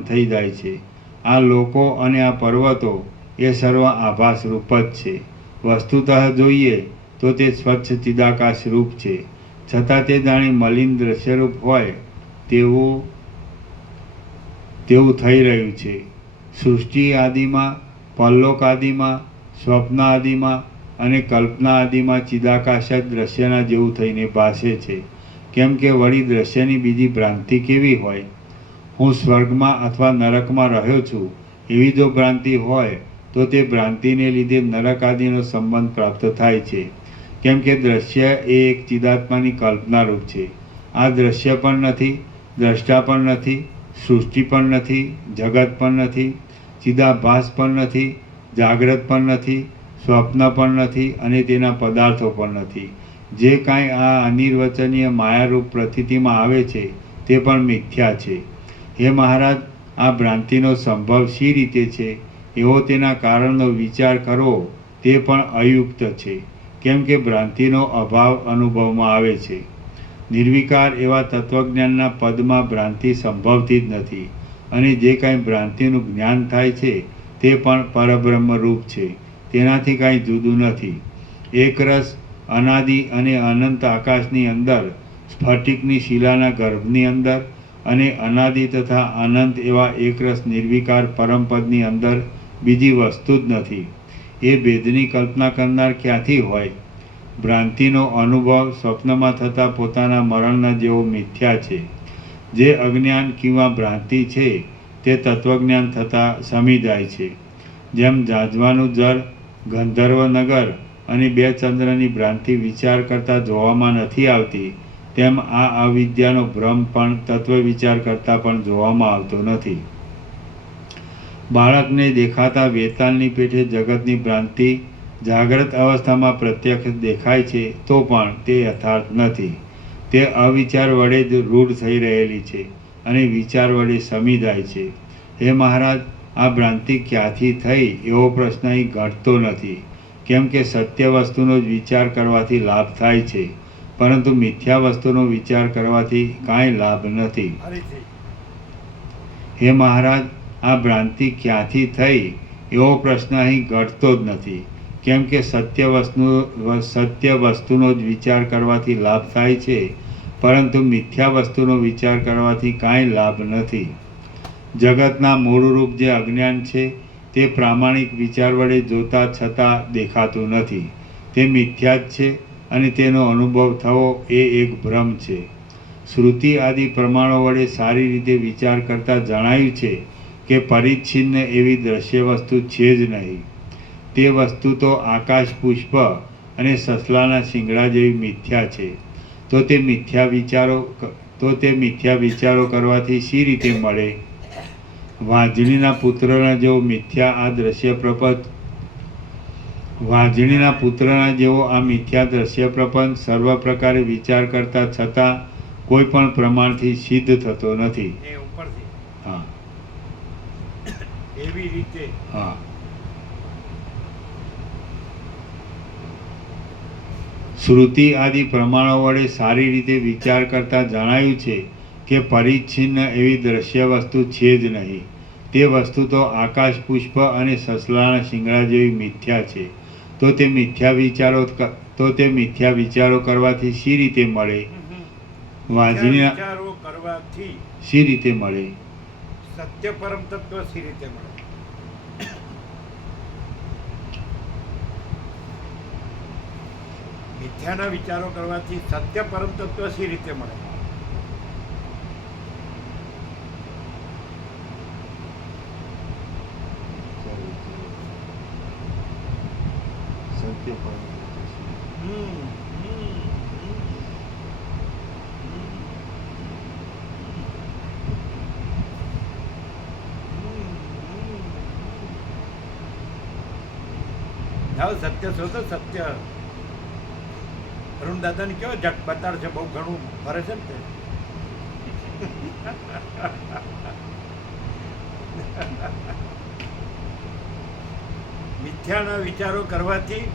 થઈ જાય છે. આ લોકો અને આ પર્વતો એ સર્વ આભાસ રૂપ જ છે. વસ્તુતઃ જોઈએ તો તે સ્વચ્છ ચિદાકાશ રૂપ છે, છતાં તે જાણે મલિન દ્રશ્યરૂપ હોય તેવું થઈ રહ્યું છે. સૃષ્ટિ આદિમાં, પરલોક આદિમાં, સ્વપ્ન આદિમાં અને કલ્પના આદિમાં ચિદાકાશ જ દ્રશ્યના જેવું થઈને ભાસે છે. કેમ કે વળી દ્રશ્યની બીજી ભ્રાંતિ કેવી હોય? હું સ્વર્ગમાં અથવા નરકમાં રહ્યો છું એવી જો ભ્રાંતિ હોય તો તે ભ્રાંતિને લીધે નરક આદિનો સંબંધ પ્રાપ્ત થાય છે. કેમ કે દ્રશ્ય એ એક ચિદાત્માની કલ્પના રૂપ છે. આ દ્રશ્ય પણ નથી, દ્રષ્ટા પણ નથી, સૃષ્ટિ પણ નથી, જગત પણ નથી, ચિદાભાસ પણ નથી, જાગ્રત પણ નથી, સ્વપ્ન પણ નથી અને તેના પદાર્થો પણ નથી. જે કાંઈ આ અનિર્વચનીય માયારૂપ પ્રતીતિમાં આવે છે તે પણ મિથ્યા છે. હે મહારાજ, આ ભ્રાંતિનો સંભવ શી રીતે છે એવો તેના કારણનો વિચાર કરવો તે પણ અયુક્ત છે. કેમ કે ભ્રાંતિનો અભાવ અનુભવમાં આવે છે. નિર્વિકાર એવા તત્વજ્ઞાનના પદમાં ભ્રાંતિ સંભવતી જ નથી, અને જે કાંઈ ભ્રાંતિનું જ્ઞાન થાય છે તે પણ પરબ્રહ્મરૂપ છે, તેનાથી કાંઈ જુદું નથી. એકરસ અનાદિ અને અનંત આકાશની અંદર, સ્ફટિકની શિલાના ગર્ભની અંદર અને અનાદિ તથા અનંત એવા એકરસ નિર્વિકાર પરમપદની અંદર બીજી વસ્તુ જ નથી. એ ભેદની કલ્પના કરનાર ક્યાંથી હોય? ભ્રાંતિનો અનુભવ સ્વપ્નમાં થતા પોતાના મરણના જેવો મિથ્યા છે. જે અજ્ઞાન કિંવા ભ્રાંતિ છે તે તત્વજ્ઞાન થતાં શમી જાય છે. જેમ જાજવાનું જળ, ગંધર્વ નગર અને બે ચંદ્રની ભ્રાંતિ વિચાર કરતાં જોવામાં નથી આવતી, તેમ આ અવિદ્યાનો ભ્રમ પણ તત્વ વિચાર કરતાં પણ જોવામાં આવતો નથી. બાળકને દેખાતા વેતાળની પેઠે જગતની ભ્રાંતિ જાગ્રત અવસ્થામાં પ્રત્યક્ષ દેખાય છે તો પણ તે યથાર્થ નથી. તે અવિચાર વડે જ રૂઢ થઈ રહેલી છે અને વિચાર વડે શમી જાય છે. હે મહારાજ, આ ભ્રાંતિ ક્યાંથી થઈ એવો પ્રશ્ન અહીં ઘટતો નથી. કેમ કે સત્ય વસ્તુનો જ વિચાર કરવાથી લાભ થાય છે, પરંતુ મિથ્યા વસ્તુનો વિચાર કરવાથી કાંઈ લાભ નથી. હે મહારાજ, આ ભ્રાંતિ ક્યાંથી થઈ એવો પ્રશ્ન અહીં ઘટતો જ નથી. કેમ કે સત્ય વસ્તુનો જ વિચાર કરવાથી લાભ થાય છે, પરંતુ મિથ્યા વસ્તુનો વિચાર કરવાથી કાંઈ લાભ નથી. જગતના મૂળરૂપ જે અજ્ઞાન છે તે પ્રામાણિક વિચાર વડે જોતા છતાં દેખાતું નથી. તે મિથ્યા જ છે અને તેનો અનુભવ થવો એ એક ભ્રમ છે. શ્રુતિ આદિ પ્રમાણો વડે સારી રીતે વિચાર કરતાં જણાયું છે કે પરિચ્છિન્ન એવી દ્રશ્ય વસ્તુ છે જ નહીં. તે વસ્તુ તો આકાશ, પુષ્પ અને સસલાના શિંગડા જેવી મિથ્યા છે. તો તે મિથ્યા વિચારો કરવાથી શી રીતે મળે? વાંજણીના પુત્રના જેવો મિથ્યા આ દ્રશ્ય પ્રપંચ સર્વ પ્રકારે વિચાર કરતા છતાં કોઈ પણ પ્રમાણથી સિદ્ધ થતો નથી. હા, એવી રીતે હા. શ્રુતિ આદિ પ્રમાણો વડે સારી રીતે વિચાર કરતાં જણાયું છે કે પરિચ્છિન્ન એવી દ્રશ્ય વસ્તુ છે જ નહીં. તે વસ્તુ તો આકાશ, પુષ્પ અને સસલાના શિંગડા જેવી મિથ્યા છે. તો તે મિથ્યા વિચારો કરવાથી શી રીતે મળે? વાંજણીના વિચારો કરવાથી શી રીતે મળે? સત્ય પરમ તત્વ શી રીતે મળે? મિથ્યાના વિચારો કરવાથી સત્ય પરમ તત્વ શી રીતે મળે? જાઓ સત્ય શોધો સત્ય. અરુણ દાદાને કેવો જટ બતાડ છે, બહુ ઘણું ફરે છે ને તે. મિથ્યાના વિચારો કરવાથી,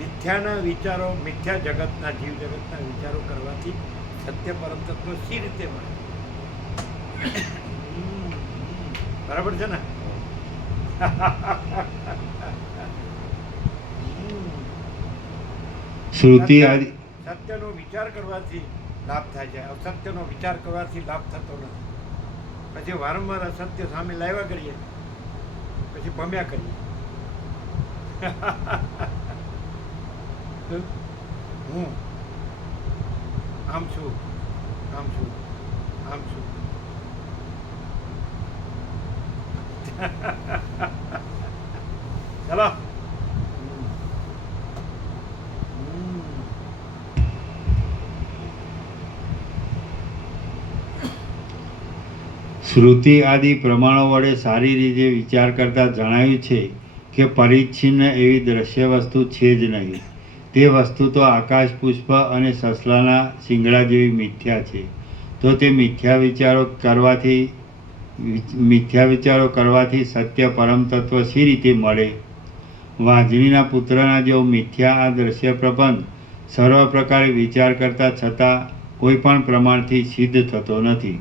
મિથ્યાના વિચારો, મિથ્યા જગતના, જીવ જગતના વિચારો કરવાથી સત્ય પરમ તત્વ સી રીતે મળે? બરાબર છે ને? શ્રુતિ આદિ સત્યનો વિચાર કરવાથી લાભ થાય છે, અસત્યનો વિચાર કરવાથી લાભ થતો નથી. પછી વારંવાર અસત્ય સામે લાવ્યા કરીએ, પછી ભમ્યા કરીએ. હું આમ છું, આમ છું, આમ છું. ચલો. શ્રુતિ આદિ પ્રમાણો વડે સારી રીતે વિચાર કરતા જણાવ્યું છે કે પરિચ્છિન્ન એવી દ્રશ્ય વસ્તુ છે જ નહીં. તે વસ્તુ તો આકાશ પુષ્પ અને સસલાના શિંગડા જેવી મિથ્યા છે. તો તે મિથ્યા વિચારો કરવાથી સત્ય પરમ તત્વ શી રીતે મળે? વાંજણીના પુત્રના જેવો મિથ્યા આ દ્રશ્ય પ્રપંચ સર્વ પ્રકારે વિચાર કરતા છતાં કોઈ પણ પ્રમાણથી સિદ્ધ થતો નથી.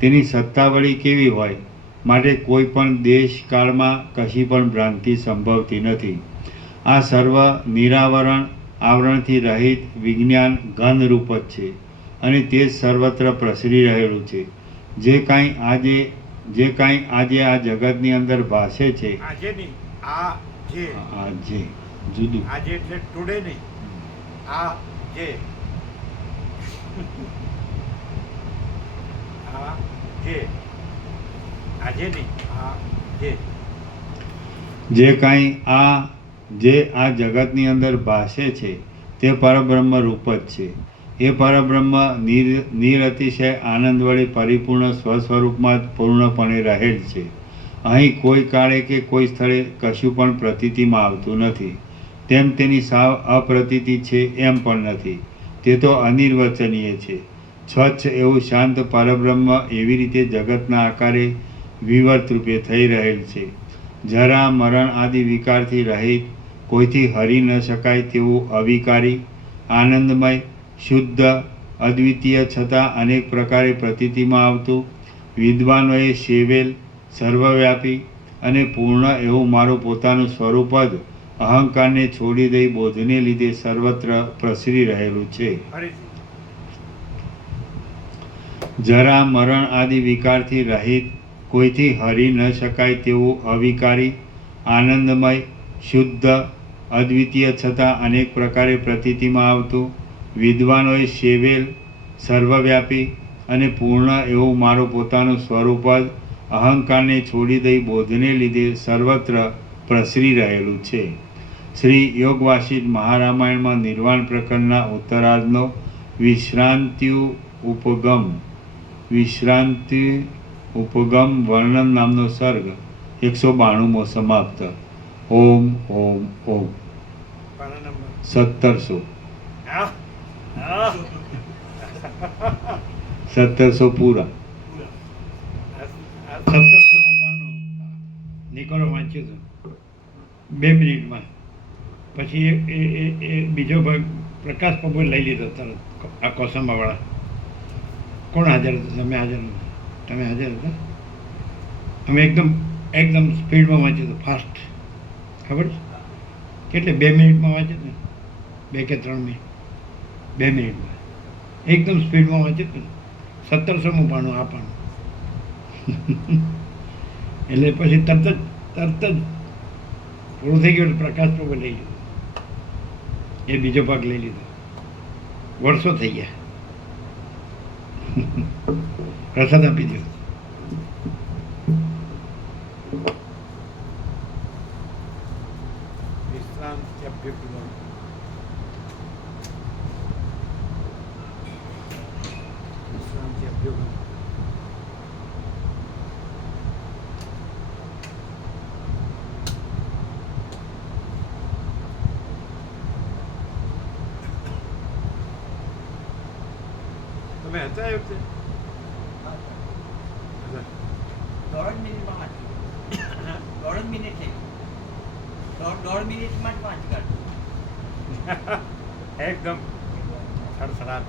તેની સત્તાવળી કેવી હોય? માટે કોઈ પણ દેશ કાળમાં કશી પણ ભ્રાંતિ સંભવતી નથી. આ સર્વ નિરાવરણ આવરણથી રહિત વિજ્ઞાન ઘનરૂપ જ છે અને તે જ સર્વત્ર પ્રસરી રહેલું છે. જે કાંઈ આજે આ જગતની અંદર ભાસે છે, આજે નહીં, આજે જુદું, આજે એટલે ટુડે નહીં, આ જે આજે નહીં, જે કાંઈ આ જગતની અંદર ભાસે છે તે પરબ્રહ્મ રૂપ જ છે. એ પરબ્રહ્મ નિરતિશય આનંદ વડે પરિપૂર્ણ સ્વસ્વરૂપમાં જ પૂર્ણપણે રહેલ છે. અહીં કોઈ કાળે કે કોઈ સ્થળે કશું પણ પ્રતીતિમાં આવતું નથી. તેમ તેની સાવ અપ્રતીતિ છે એમ પણ નથી. તે તો અનિર્વચનીય છે. સ્વચ્છ એવું શાંત પરબ્રહ્મ એવી રીતે જગતના આકારે વિવર્ત રૂપે થઈ રહેલ છે. જરા મરણ આદિ વિકારથી રહિત, કોઈથી હરી ન શકાય તેવું અવિકારી, આનંદમય, શુદ્ધ, અદ્વિતીય છતાં અનેક પ્રકારે પ્રતીતિમાં આવતું, વિદ્વાનોએ સેવેલ, સર્વવ્યાપી અને પૂર્ણ એવું મારું પોતાનું સ્વરૂપ જ અહંકારને છોડી દઈ બોધને લીધે સર્વત્ર પ્રસરી રહેલું છે. જરા મરણ આદિ વિકારથી રહિત, કોઈથી હરી ન શકાય તેવું અવિકારી, આનંદમય, શુદ્ધ, અદ્વિતીય છતાં અનેક પ્રકારે પ્રતીતિમાં આવતું, વિદ્વાનોએ સેવેલ, સર્વવ્યાપી અને પૂર્ણ એવું મારું પોતાનું સ્વરૂપ જ અહંકારને છોડી દઈ બોધને લીધે સર્વત્ર પ્રસરી રહેલું છે. શ્રી યોગવાસિષ્ઠ મહારામાયણમાં નિર્વાણ પ્રકરણના ઉત્તરાર્ધનો વિશ્રાંતિ ઉપગમ વર્ણન નામનો સર્ગ 192મો સમાપ્ત. ઓમ ઓમ ઓમ. 1700 પૂરા. 1700 પાનું નિકોલો વાંચ્યું હતું 2 મિનિટમાં. પછી એ બીજો ભાગ પ્રકાશ પ્રભુએ લઈ લીધો તરત, આ કોસંબાવાળા. કોણ હાજર હતું? તમે હાજર હતા? તમે હાજર હતા? અમે એકદમ સ્પીડમાં વાંચ્યું હતું, ફાસ્ટ. ખબર છે કેટલે? 2 મિનિટમાં વાંચ્યું ને, 2 કે 3 મિનિટ, 2 મિનિટમાં એકદમ સ્પીડમાં વાંચ્યું હતું. 1700મું પાનું આ પાનું. એટલે પછી તરત જ પૂરું થઈ ગયું. પ્રકાશ પ્રભુ લઈ લીધું, એ બીજો ભાગ લઈ લીધો. વર્ષો થઈ ગયા. પ્રસાદ આપી દો. વિશ્રાંતિ અભ્યુપગમ. વિશ્રાંતિ અભ્યુપગમ. તમે હતા એ વખતે? દોઢ મિનિટમાં વાંચી દોઢ મિનિટ થઈ દોઢ મિનિટમાં જ વાંચ કાઢું એકદમ સડસડાટ.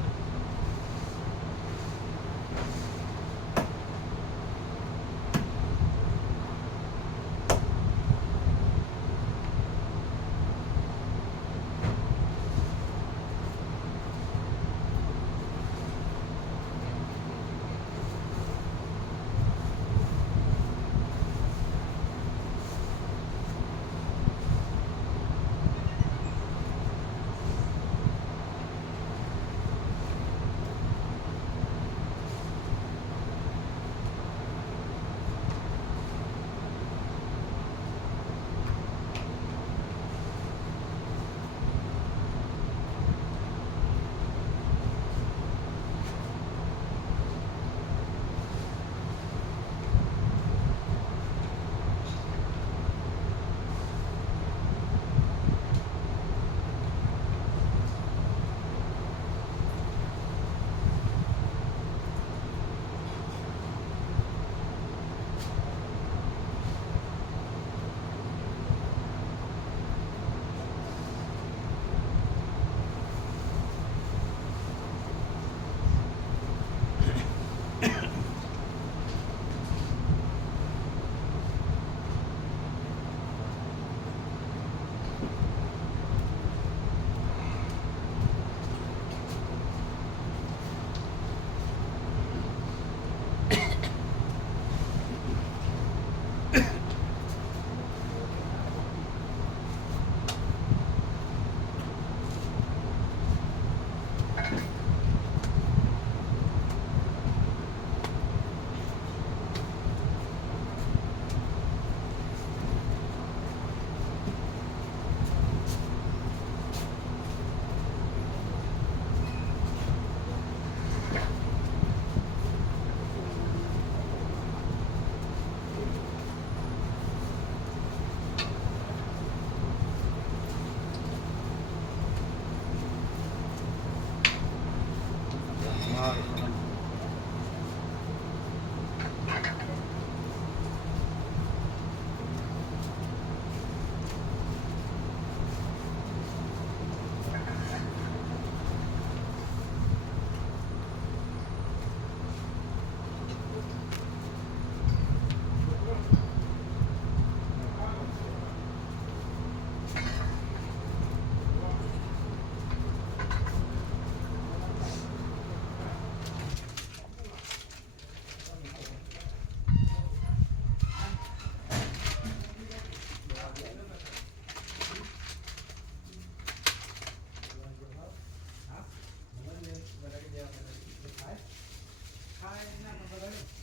ખાય ના ખબર